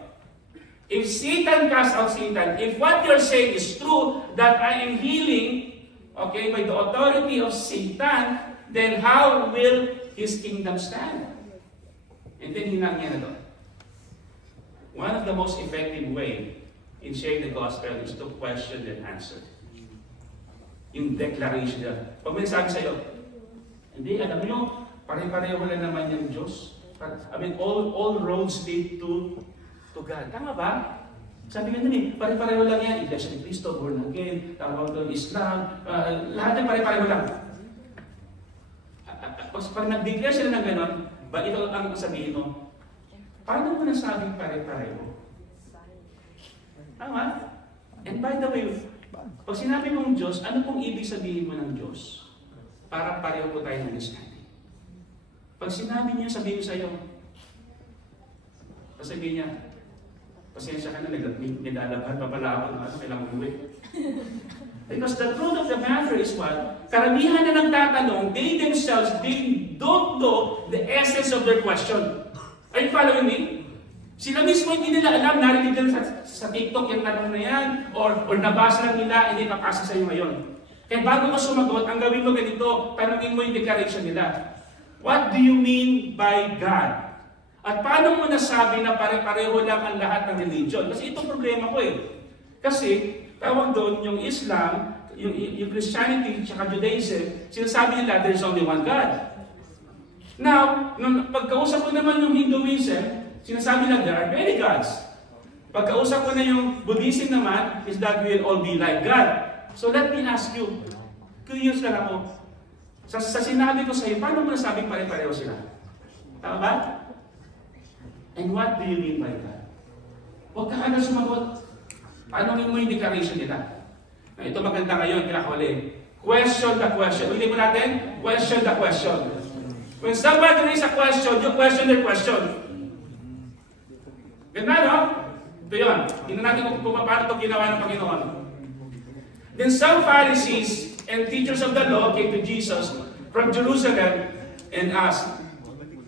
If Satan casts out Satan, if what you're saying is true, that I am healing, okay, by the authority of Satan, then how will his kingdom stand? And then hinang niya na doon. One of the most effective way in sharing the gospel is to question and answer. Yung declaration niya. Pag may sabi sa'yo, hindi, alam nyo, pare-pareho lang naman yung Diyos. I mean, all roads lead to God. Tama ba? Sabi nga nun pare-pareho lang yan. Iglesia ni Cristo, born again, tawag doon, Islam, lahat yan pare-pareho lang. Pag nag-declare sila ng gano'n, ba ito ang sabihin mo, paano mo nasabing pare-pareho? Tama? And by the way, pag sinabi mong Diyos, ano pong ibig sabihin mo ng Diyos? Para pareho po tayo ng understanding. Pag sinabi niya, sabihin sa'yo, sabihin niya, pasensya ka na, naglalabhan pa pala ako ng kailangang uwi. Because the truth of the matter is what? Karamihan na nagtatanong, they themselves, they don't know the essence of their question. Are you following me? Sila mismo hindi nila alam, narinig nila sa TikTok yung tanong na yan, or nabasa lang nila, hindi papasa sa iyo ngayon. Kaya bago ka sumagot, ang gawin mo ganito, tanongin mo yung declaration nila. What do you mean by God? At paano mo nasabi na pare-pareho lang ang lahat ng religion? Kasi itong problema ko Kasi, tawag doon, yung Islam, yung Christianity, tsaka Judaism, sinasabi nila, there's only one God. Now, nung pagkausap ko naman yung Hinduism, sinasabi nila, there are many gods. Pagkausap ko na yung Buddhism naman, is that we will all be like God. So let me ask you, curious lang ako, sa sinabi ko sa iyo, paano mo nasabing pare-pareho sila? Tama ba? And what do you mean by that? Huwag ka agad sumagot. Tanungin mo yung declaration nila. Na ito maganda ngayon, pinakahuli. Question the question. Ulitin mo natin, question the question. When somebody raise a question, you question their question. Ganda, no? Ito yun. Tingnan natin kung paano ito ginawa ng Panginoon. Then some Pharisees and teachers of the law came to Jesus from Jerusalem and asked.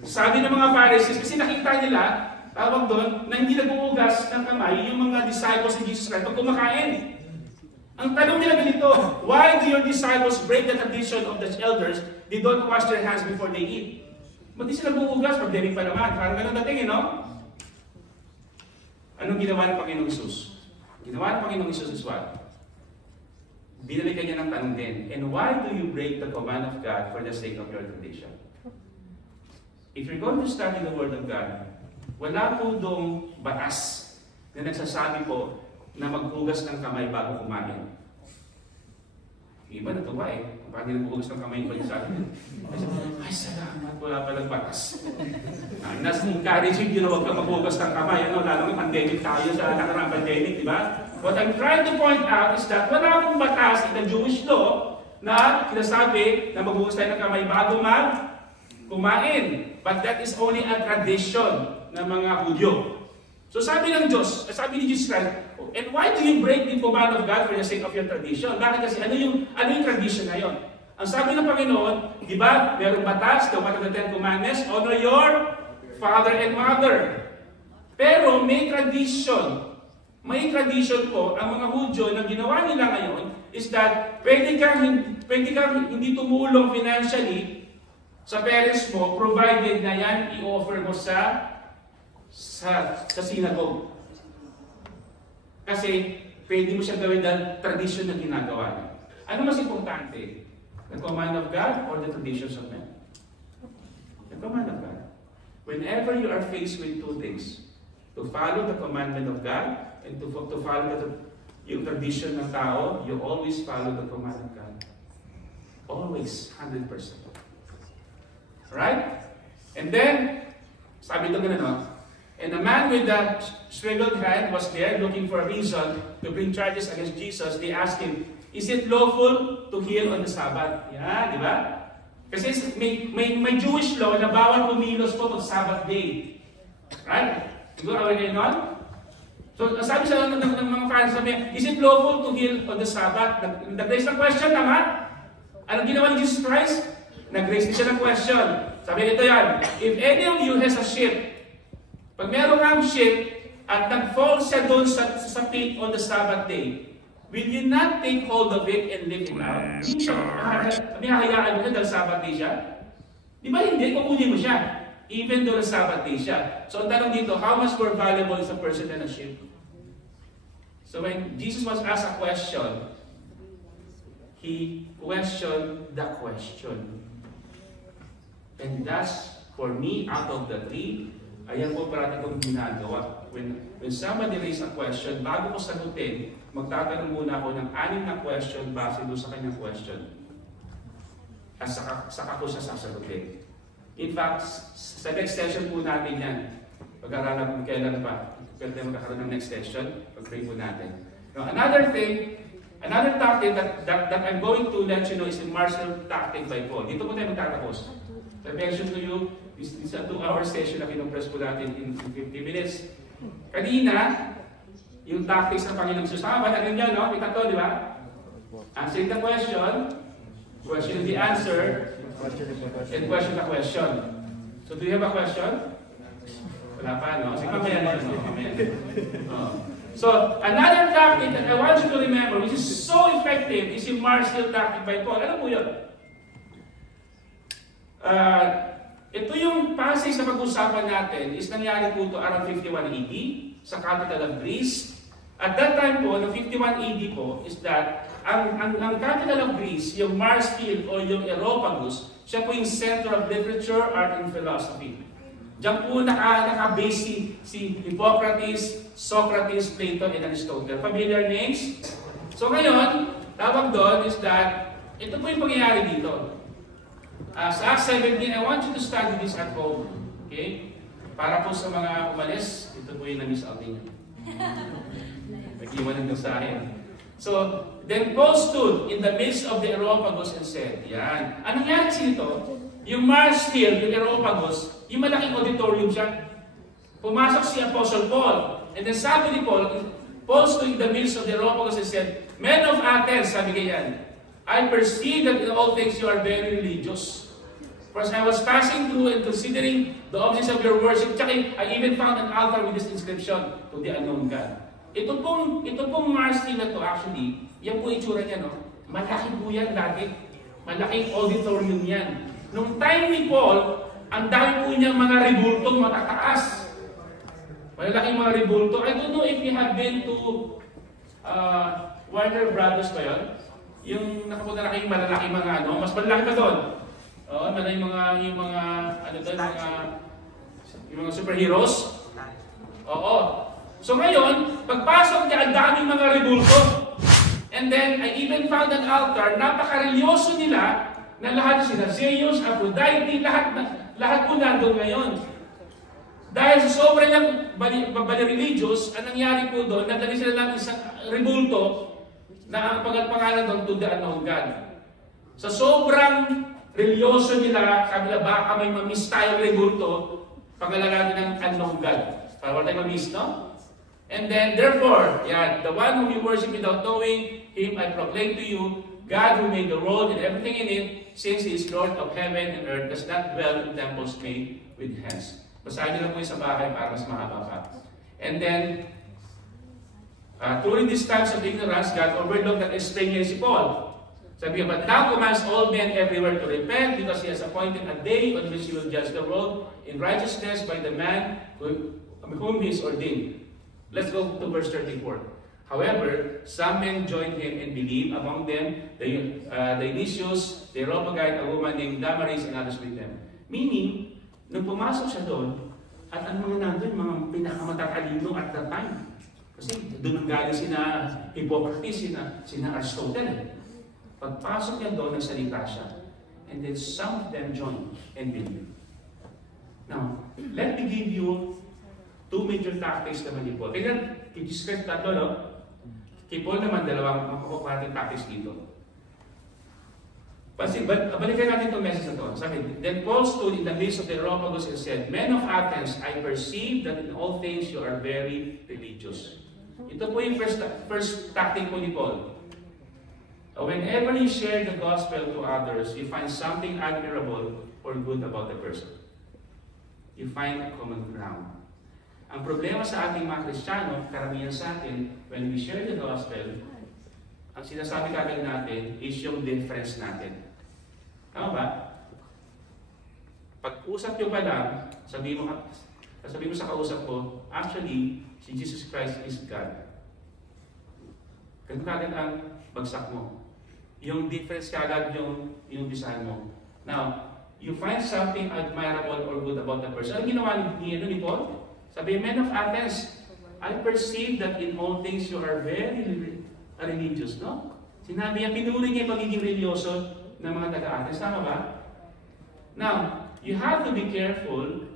Sabi ng mga Pharisees, kasi nakita nila, tawag doon, na hindi nag-uugas ng kamay yung mga disciples ni Jesus Christ pag kumakain. Ang tanong nila ganito, why do your disciples break the tradition of the elders? They don't wash their hands before they eat. Ba't di sila nag-uugas? Pag-dering pa naman. Parang ganun dating, no? Anong ginawa ng Panginoong Isus? Ginawa ng Panginoong Isus is what? Binalikan niya ng tanong din, and why do you break the command of God for the sake of your tradition? If you're going to study the Word of God, wala po doong batas na nagsasabi po na maghugas ng kamay bago kumain. Iba natuwa Bakit hindi naghugas ng kamay ko sa akin? Ay, salamat, wala palang batas. Nas-encouraging yun na huwag ka maghugas ng kamay. Lalo may pandemic tayo sa nakarang pandemic, di ba? What I'm trying to point out is that wala akong batas in the Jewish law na sinasabi na maghugas tayo ng kamay bago kumain. But that is only a tradition ng mga Hudyo. So sabi ng Diyos, sabi ni Jesus Christ, and why do you break the command of God for the sake of your tradition? Bakit kasi ano yung tradition na yun? Ang sabi ng Panginoon, di ba, merong batas, the one of the Ten Commandments, honor your father and mother. Pero may tradition po, ang mga Hudyo na ginawa nila ngayon is that pwede kang hindi tumulong financially sa parents mo, provided na yan i-offer mo sa synagogue. Kasi pwede mo siya gawin dahil tradition na ginagawa niya. Ano mas importante? The command of God or the traditions of men? The command of God. Whenever you are faced with two things, to follow the commandment of God and to follow yung tradition ng tao, you always follow the command of God. Always, 100%. Right? And then, sabi ito ganun, and a man with that shriveled hand was there looking for a reason to bring charges against Jesus. They asked him, is it lawful to heal on the Sabbath? Yeah, di ba? Kasi may Jewish law na bawal kumilos po pag Sabbath day. Right? Siguro aware kayo nun? So, sabi sa ng mga fans, sabi, is it lawful to heal on the Sabbath? Nag-raise ng question, tama? Anong ginawa ni Jesus Christ? Nag-raise din siya ng question. Sabi nito yan, if any of you has a sheep, pag meron kang sheep, at nag-fall siya doon sa pit on the Sabbath day, will you not take hold of it and lift him out? Sabi, hayaan mo na dahil Sabbath day siya? Di ba hindi? Kukunin mo siya. Even though the Sabbath day siya. So, ang tanong dito, how much more valuable is a person than a sheep? So, when Jesus was asked a question, He questioned the question. And thus, for me, out of the three, ayan po parati kong ginagawa. When somebody raise a question, bago ko sagutin, magtatanong muna ako ng 6 na question base doon sa kanyang question. At saka ko siya sasagutin. In fact, sa next session po natin yan. Pag-aralan kung kailan pa. Pwede magkakaroon ng next session, pag-pray po natin. Now, another tactic that I'm going to let you know is the martial tactic by Paul. Dito po tayo magtatapos. I mentioned to you, this is a 2-hour session na kinompress po natin in 50 minutes. Kanina, yung tactics ng Panginoong Susama, ano yan, no? Kita to, di ba? Answering the question the answer, and question the question. So, do you have a question? Wala pa, no? Sige, mamaya na, no? So, another tactic that I want you to remember, which is so effective, is yung martial tactic by Paul. Ano po yun? Ito yung passage na pag-usapan natin is nangyari po ito around 51 AD sa capital of Greece. At that time po, no 51 AD po, is that ang capital of Greece, yung Mars Hill o yung Areopagus, siya po yung center of literature, art, and philosophy. Diyan po naka-base si Hippocrates, Socrates, Plato, and Aristotle. Familiar names? So ngayon, tawag doon is that, ito po yung pangyayari dito. Sa Acts 17, I want you to study this at home. Okay? Para po sa mga umalis, ito po yung na-miss out ninyo. Nag-iwan ng sa akin. So, then Paul stood in the midst of the Areopagus and said, yan. Anong nangyari dito? Yung Mars Hill, yung Areopagus, yung malaking auditorium siya. Pumasok si Apostle Paul. And then sabi ni Paul stood in the midst of the Areopagus and said, Men of Athens, sabi ganyan, I perceive that in all things you are very religious. For as I was passing through and considering the objects of your worship, I even found an altar with this inscription, to the unknown God. Ito pong Mars Hill na to actually, yan po itsura niya, no? Malaki po yan dati. Malaking auditorium yan. Nung time ni Paul, ang dami po niyang mga rebultong matataas. Malalaking mga rebulto. I don't know if you have been to Warner Brothers ba yun? Yung nakapunta na kayong malalaking mga ano, mas malaki pa doon. Oo, yung mga superheroes. Oo. So ngayon, pagpasok niya, ang daming mga rebulto. And then, I even found an altar, napaka-religyoso nila, na lahat sila, Zeus, Aphrodite, lahat po nandun ngayon. Dahil sa sobrang niyang bali-religious, ang nangyari po doon, nadali sila ng isang rebulto na ang pangalan doon, to the unknown God. Sa sobrang religyoso nila, sabi na baka may mamiss tayong rebulto, pangalanan ng unknown God. Para wala tayong mamiss, no? And then, therefore, the one whom you worship without knowing Him, I proclaim to you, God who made the world and everything in it, since He is Lord of heaven and earth, does not dwell in temples made with hands. Basahin niyo lang po yung sa bahay para mas mahaba pa. And then, during these times of ignorance, God overlooked that explaining si Paul. Sabi niya, but now commands all men everywhere to repent, because He has appointed a day on which He will judge the world in righteousness by the man whom He is ordained. Let's go to verse 34. However, some men joined him and believed, among them the Dionysius, the Areopagite, a woman named Damaris, and others with them. Meaning, nung pumasok siya doon, at ang mga nandun, mga pinakamatatalino at that time. Kasi doon ang galing sina Hippocrates, sina Aristotle. Pagpasok niya doon, nagsalita siya. And then some of them joined and believed. Now, let me give you two major tactics naman ni Paul. Tingnan, i-describe tatlo, no? Kay Paul naman, dalawang makukuha natin tactics dito. Balikan natin itong message na ito. Sabi, then Paul stood in the midst of the Areopagus and said, Men of Athens, I perceive that in all things you are very religious. Ito po yung first tactic po ni Paul. Whenever you share the gospel to others, you find something admirable or good about the person. You find a common ground. Ang problema sa ating mga Kristiyano, karamihan sa atin, when we share the gospel, ang sinasabi kagad natin is yung difference natin. Tama ba? Pag-usap nyo pa lang, sabi mo sa kausap ko, actually, si Jesus Christ is God. Ganun kagad ang bagsak mo. Yung difference kagad yung design mo. Now, you find something admirable or good about the person. Ano ginawa ni Paul? Sabi, Men of Athens, I perceive that in all things you are very religious, no? Sinabi niya, pinuri niya yung pagiging religyoso ng mga taga-Athens. Tama ba? Now, you have to be careful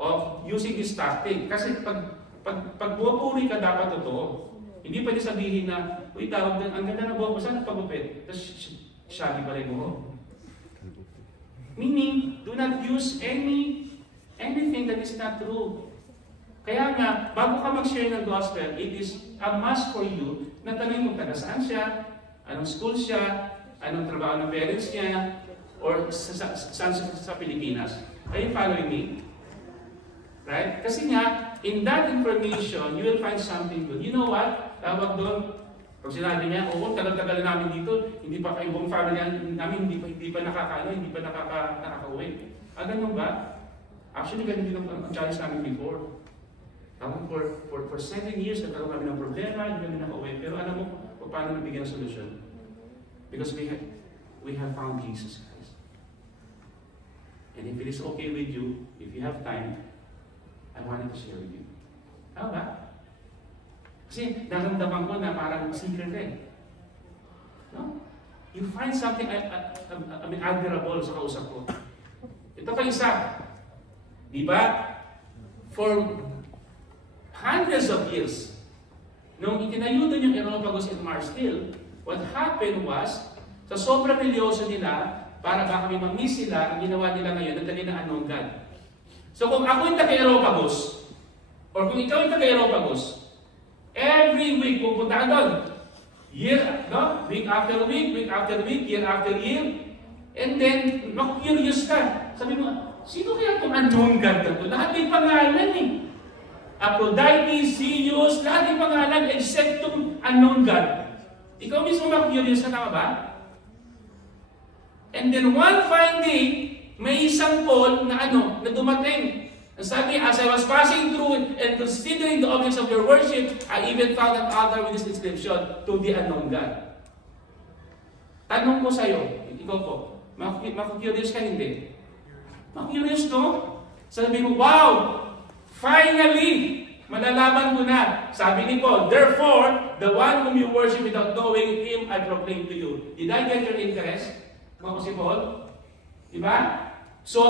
of using this tactic. Kasi pag buwapuri ka, dapat totoo. Hindi pwede sabihin na, uy, tawag din, ang ganda na buhok mo, saan pagupit? Tapos, shaggy pala yung buhok. Meaning, do not use anything that is not true. Kaya nga, bago ka mag-share ng gospel, it is a must for you na tanong mo taga saan siya, anong school siya, anong trabaho ng parents niya, or saan sa Pilipinas. Are you following me? Right? Kasi nga, in that information, you will find something good. You know what? Tawag doon, pag sinabi niya, oo, tagal-tagal namin dito, hindi pa kayo buong family namin, hindi pa nakaka-uwi. Ganun ba? Actually, ganun din ang challenge namin before. For 7 years, nagkaroon kami ng problema, hindi kami nakauwi. Pero alam mo, paano nabigyan ng solusyon? Because we have found Jesus Christ. And if it is okay with you, if you have time, I wanted to share with you. Tama ba? Kasi naramdaman ko na parang secret eh. No? You find something admirable sa kausap ko. Ito pa isa. Di ba? For hundreds of years, nung itinayo doon yung Areopagus and Mars Hill, what happened was, sa sobrang religyoso nila, para baka may mamiss sila, ang ginawa nila ngayon, nagdali ng unknown God. So kung ako yung taga-Areopagus, or kung ikaw yung taga-Areopagus, every week pupunta ka doon. Week after week after week, year after year, and then, maku-curious ka. Sabi mo, sino kaya itong unknown God na ito? Lahat may pangalan eh. Aphrodite, Zeus, lahat yung pangalan except itong unknown God. Ikaw mismo maku-curious ka, tama ba? And then one fine day, may isang Paul na dumating. And sabi, as I was passing through and considering the objects of your worship, I even found an altar with this inscription, to the unknown God. Tanong ko sa'yo, ikaw po, maku-curious ka hindi? Maku-curious, no? Sabi mo, wow! Finally, malalaman ko na. Sabi ni Paul, therefore, the one whom you worship without knowing him, I proclaim to you. Did I get your interest? Mga si Paul? Diba? So,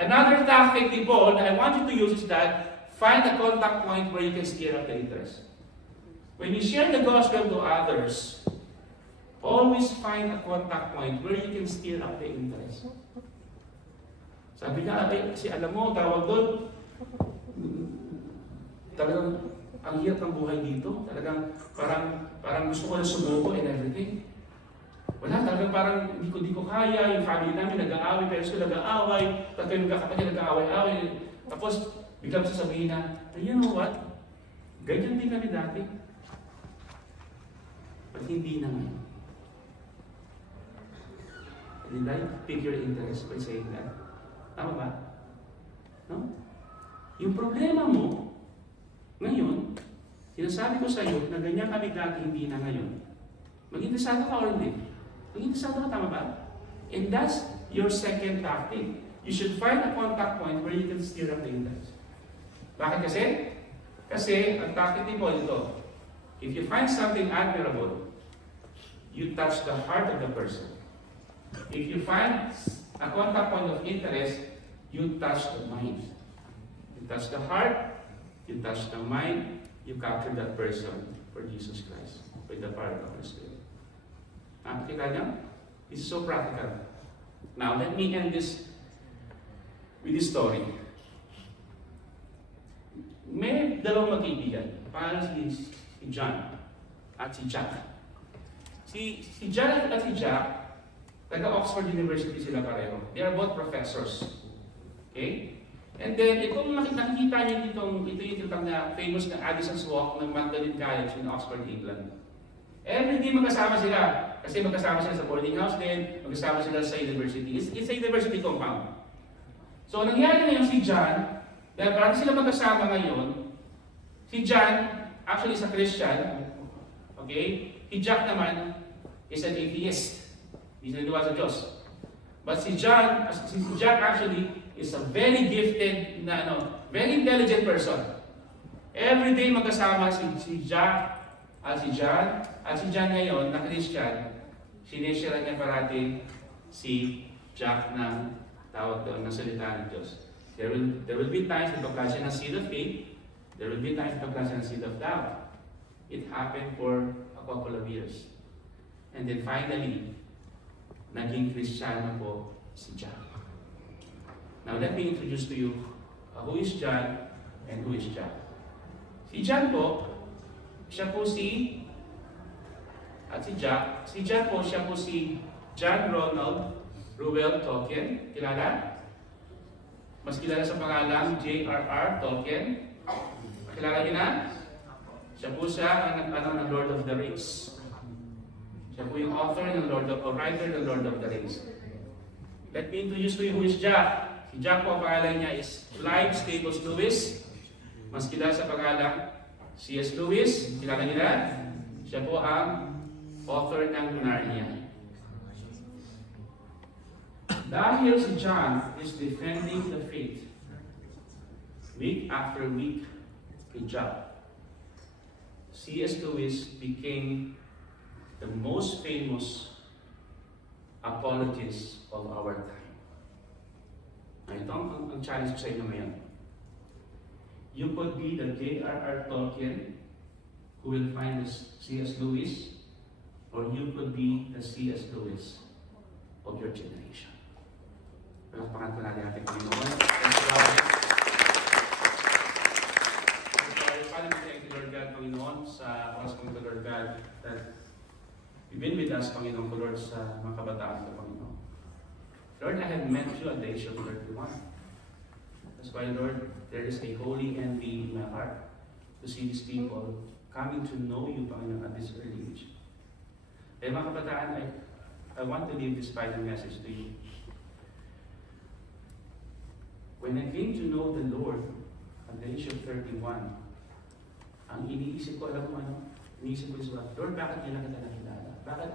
another tactic ni Paul that I want you to use is that find a contact point where you can stir up the interest. When you share the gospel to others, always find a contact point where you can stir up the interest. Sabi niya, kasi alam mo, tawag doon, talagang ang hirap ng buhay dito. Talagang parang gusto ko na sumuko and everything. Wala, talagang parang hindi ko kaya. Yung family namin nag-aaway, parents ko nag-aaway, tatlo yung kakapatid nag-aaway-aaway. Tapos, biglang sasabihin na, you know what? Ganyan din kami dati. But hindi na ngayon. Did I pick your interest by saying that? Tama ba? No? Yung problema mo, ngayon, sinasabi ko sa iyo na ganyan kami dati, hindi na ngayon. Mag-interesado ka or hindi? Mag-interesado ka, tama ba? And that's your second tactic. You should find a contact point where you can stir up the interest. Bakit kasi? Kasi, ang tactic ni Paul ito, if you find something admirable, you touch the heart of the person. If you find a contact point of interest, you touch the mind. You touch the heart, you touch the mind, you capture that person for Jesus Christ with the power of the Spirit. Nakikita niyo? This is so practical. Now, let me end this with this story. May dalawang magkaibigan. Pangalan si John at si Jack. Si John at si Jack, taga-Oxford University sila pareho. They are both professors. Okay? And then, itong nakikita niyo ito yung tinatawag na famous na Addison's Walk ng Magdalene College in Oxford, England. And hindi magkasama sila. Kasi magkasama sila sa boarding house din, magkasama sila sa university. It's a university compound. So, nangyari ngayon si John, dahil parang sila magkasama ngayon, si John, actually is a Christian, okay? Si Jack naman is an atheist. Hindi naniniwala sa Diyos. But si Jack actually is a very gifted, very intelligent person. Every day magkasama si Jack at si John. At si John ngayon, na Christian, sinishare niya parati si Jack ng tawag doon ng salita ng Diyos. There will be times na pagkasa ng seed of faith. There will be times na pagkasa ng seed of doubt. It happened for a couple of years. And then finally, naging Kristiyano po si Jack. Now let me introduce to you who is John and who is Jack. Si John po, siya po si Jack. Si John po, siya po si John Ronald Reuel Tolkien. Kilala? Mas kilala sa pangalang J.R.R. Tolkien. Kilala niyo na? Siya po ang ng Lord of the Rings. Siya po yung author ng writer ng Lord of the Rings. Let me introduce to you who is Jack. Si Jack po, ang pangalan niya is Clive Staples Lewis. Mas kilala sa pangalang C.S. Lewis. Kilala niyo na? Siya po ang author ng Narnia. Dahil si John is defending the faith week after week with Jack, C.S. Lewis became the most famous apologist of our time. Ito ang challenge ko sa inyo ngayon. You could be the J.R.R. Tolkien who will find the C.S. Lewis, or you could be the C.S. Lewis of your generation. Palakpakan po natin ating Panginoon. Thank you, Lord God, Panginoon, sa oras ng Lord God, that you've been with us, Panginoon ko, Lord, sa mga kabataan ko, Panginoon. Lord, I have met you at the age of 31. That's why, Lord, there is a holy envy in my heart to see these people coming to know you, Panginoon, at this early age. Eh, mga kabataan, I want to leave this final message to you. When I came to know the Lord at the age of 31, ang iniisip ko, alam mo ano? Iniisip ko is, Lord, bakit niya lang kita nakilala? Bakit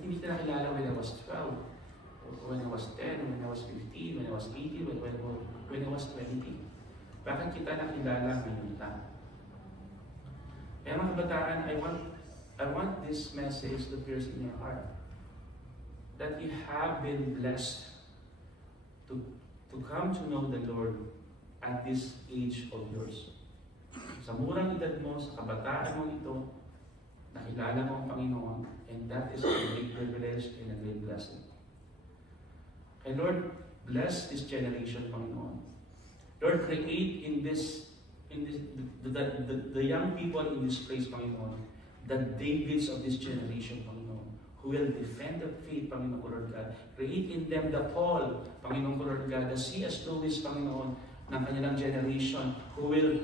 hindi kita nakilala when I was 12? When I was 10, when I was 15, when I was 18, when I was 20? Bakit kita nakilala ngayon lang? Kaya mga kabataan, I want this message to pierce in your heart. That you have been blessed to come to know the Lord at this age of yours. Sa murang edad mo, sa kabataan mo ito, nakilala mo ang Panginoon, and that is a great privilege and a great blessing. And Lord, bless this generation, Panginoon. Lord, create the young people in this place, Panginoon, the Davids of this generation, Panginoon, who will defend the faith, Panginoon, Lord God. Create in them the Paul, Panginoon, Lord God, the C.S. Lewis, Panginoon, ng kanilang generation, who will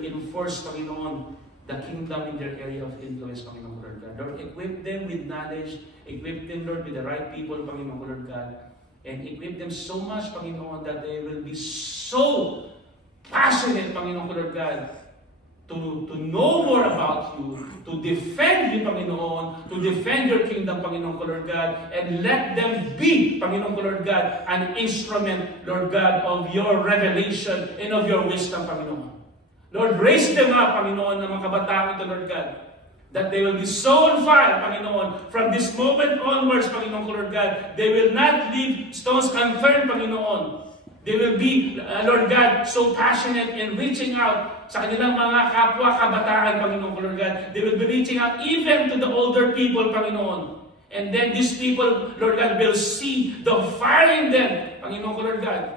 enforce, Panginoon, the kingdom in their area of influence, Panginoon, Lord God. Lord, equip them with knowledge, equip them, Lord, with the right people, Panginoon, Lord God, and equip them so much, Panginoon, that they will be so passionate, Panginoon, Lord God, to know more about you, to defend you, Panginoon, to defend your kingdom, Panginoon, Lord God, and let them be, Panginoon, Lord God, an instrument, Lord God, of your revelation and of your wisdom, Panginoon. Lord, raise them up, Panginoon, ng mga kabataan ito, Lord God, that they will be so on fire, Panginoon, from this moment onwards, Panginoon, Lord God, they will not leave stones unturned, Panginoon. They will be, Lord God, so passionate in reaching out sa kanilang mga kapwa kabataan, Panginoon, Lord God. They will be reaching out even to the older people, Panginoon. And then these people, Lord God, will see the fire in them, Panginoon ko, Lord God.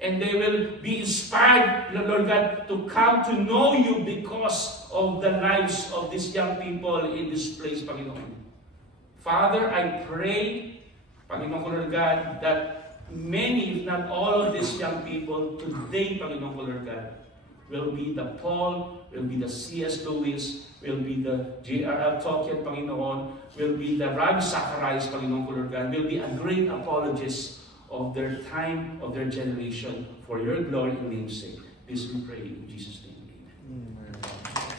And they will be inspired, Lord God, to come to know you because of the lives of these young people in this place, Panginoon. Father, I pray, Panginoon ko, Lord God, that many, if not all of these young people today, Panginoon ko, Lord God, will be the Paul, will be the C.S. Lewis, will be the J.R.R. Tolkien, Panginoon, will be the Ravi Zacharias, Panginoon ko, Lord God, will be a great apologist of their time, of their generation, for your glory and name's sake. This we pray in Jesus' name. Amen.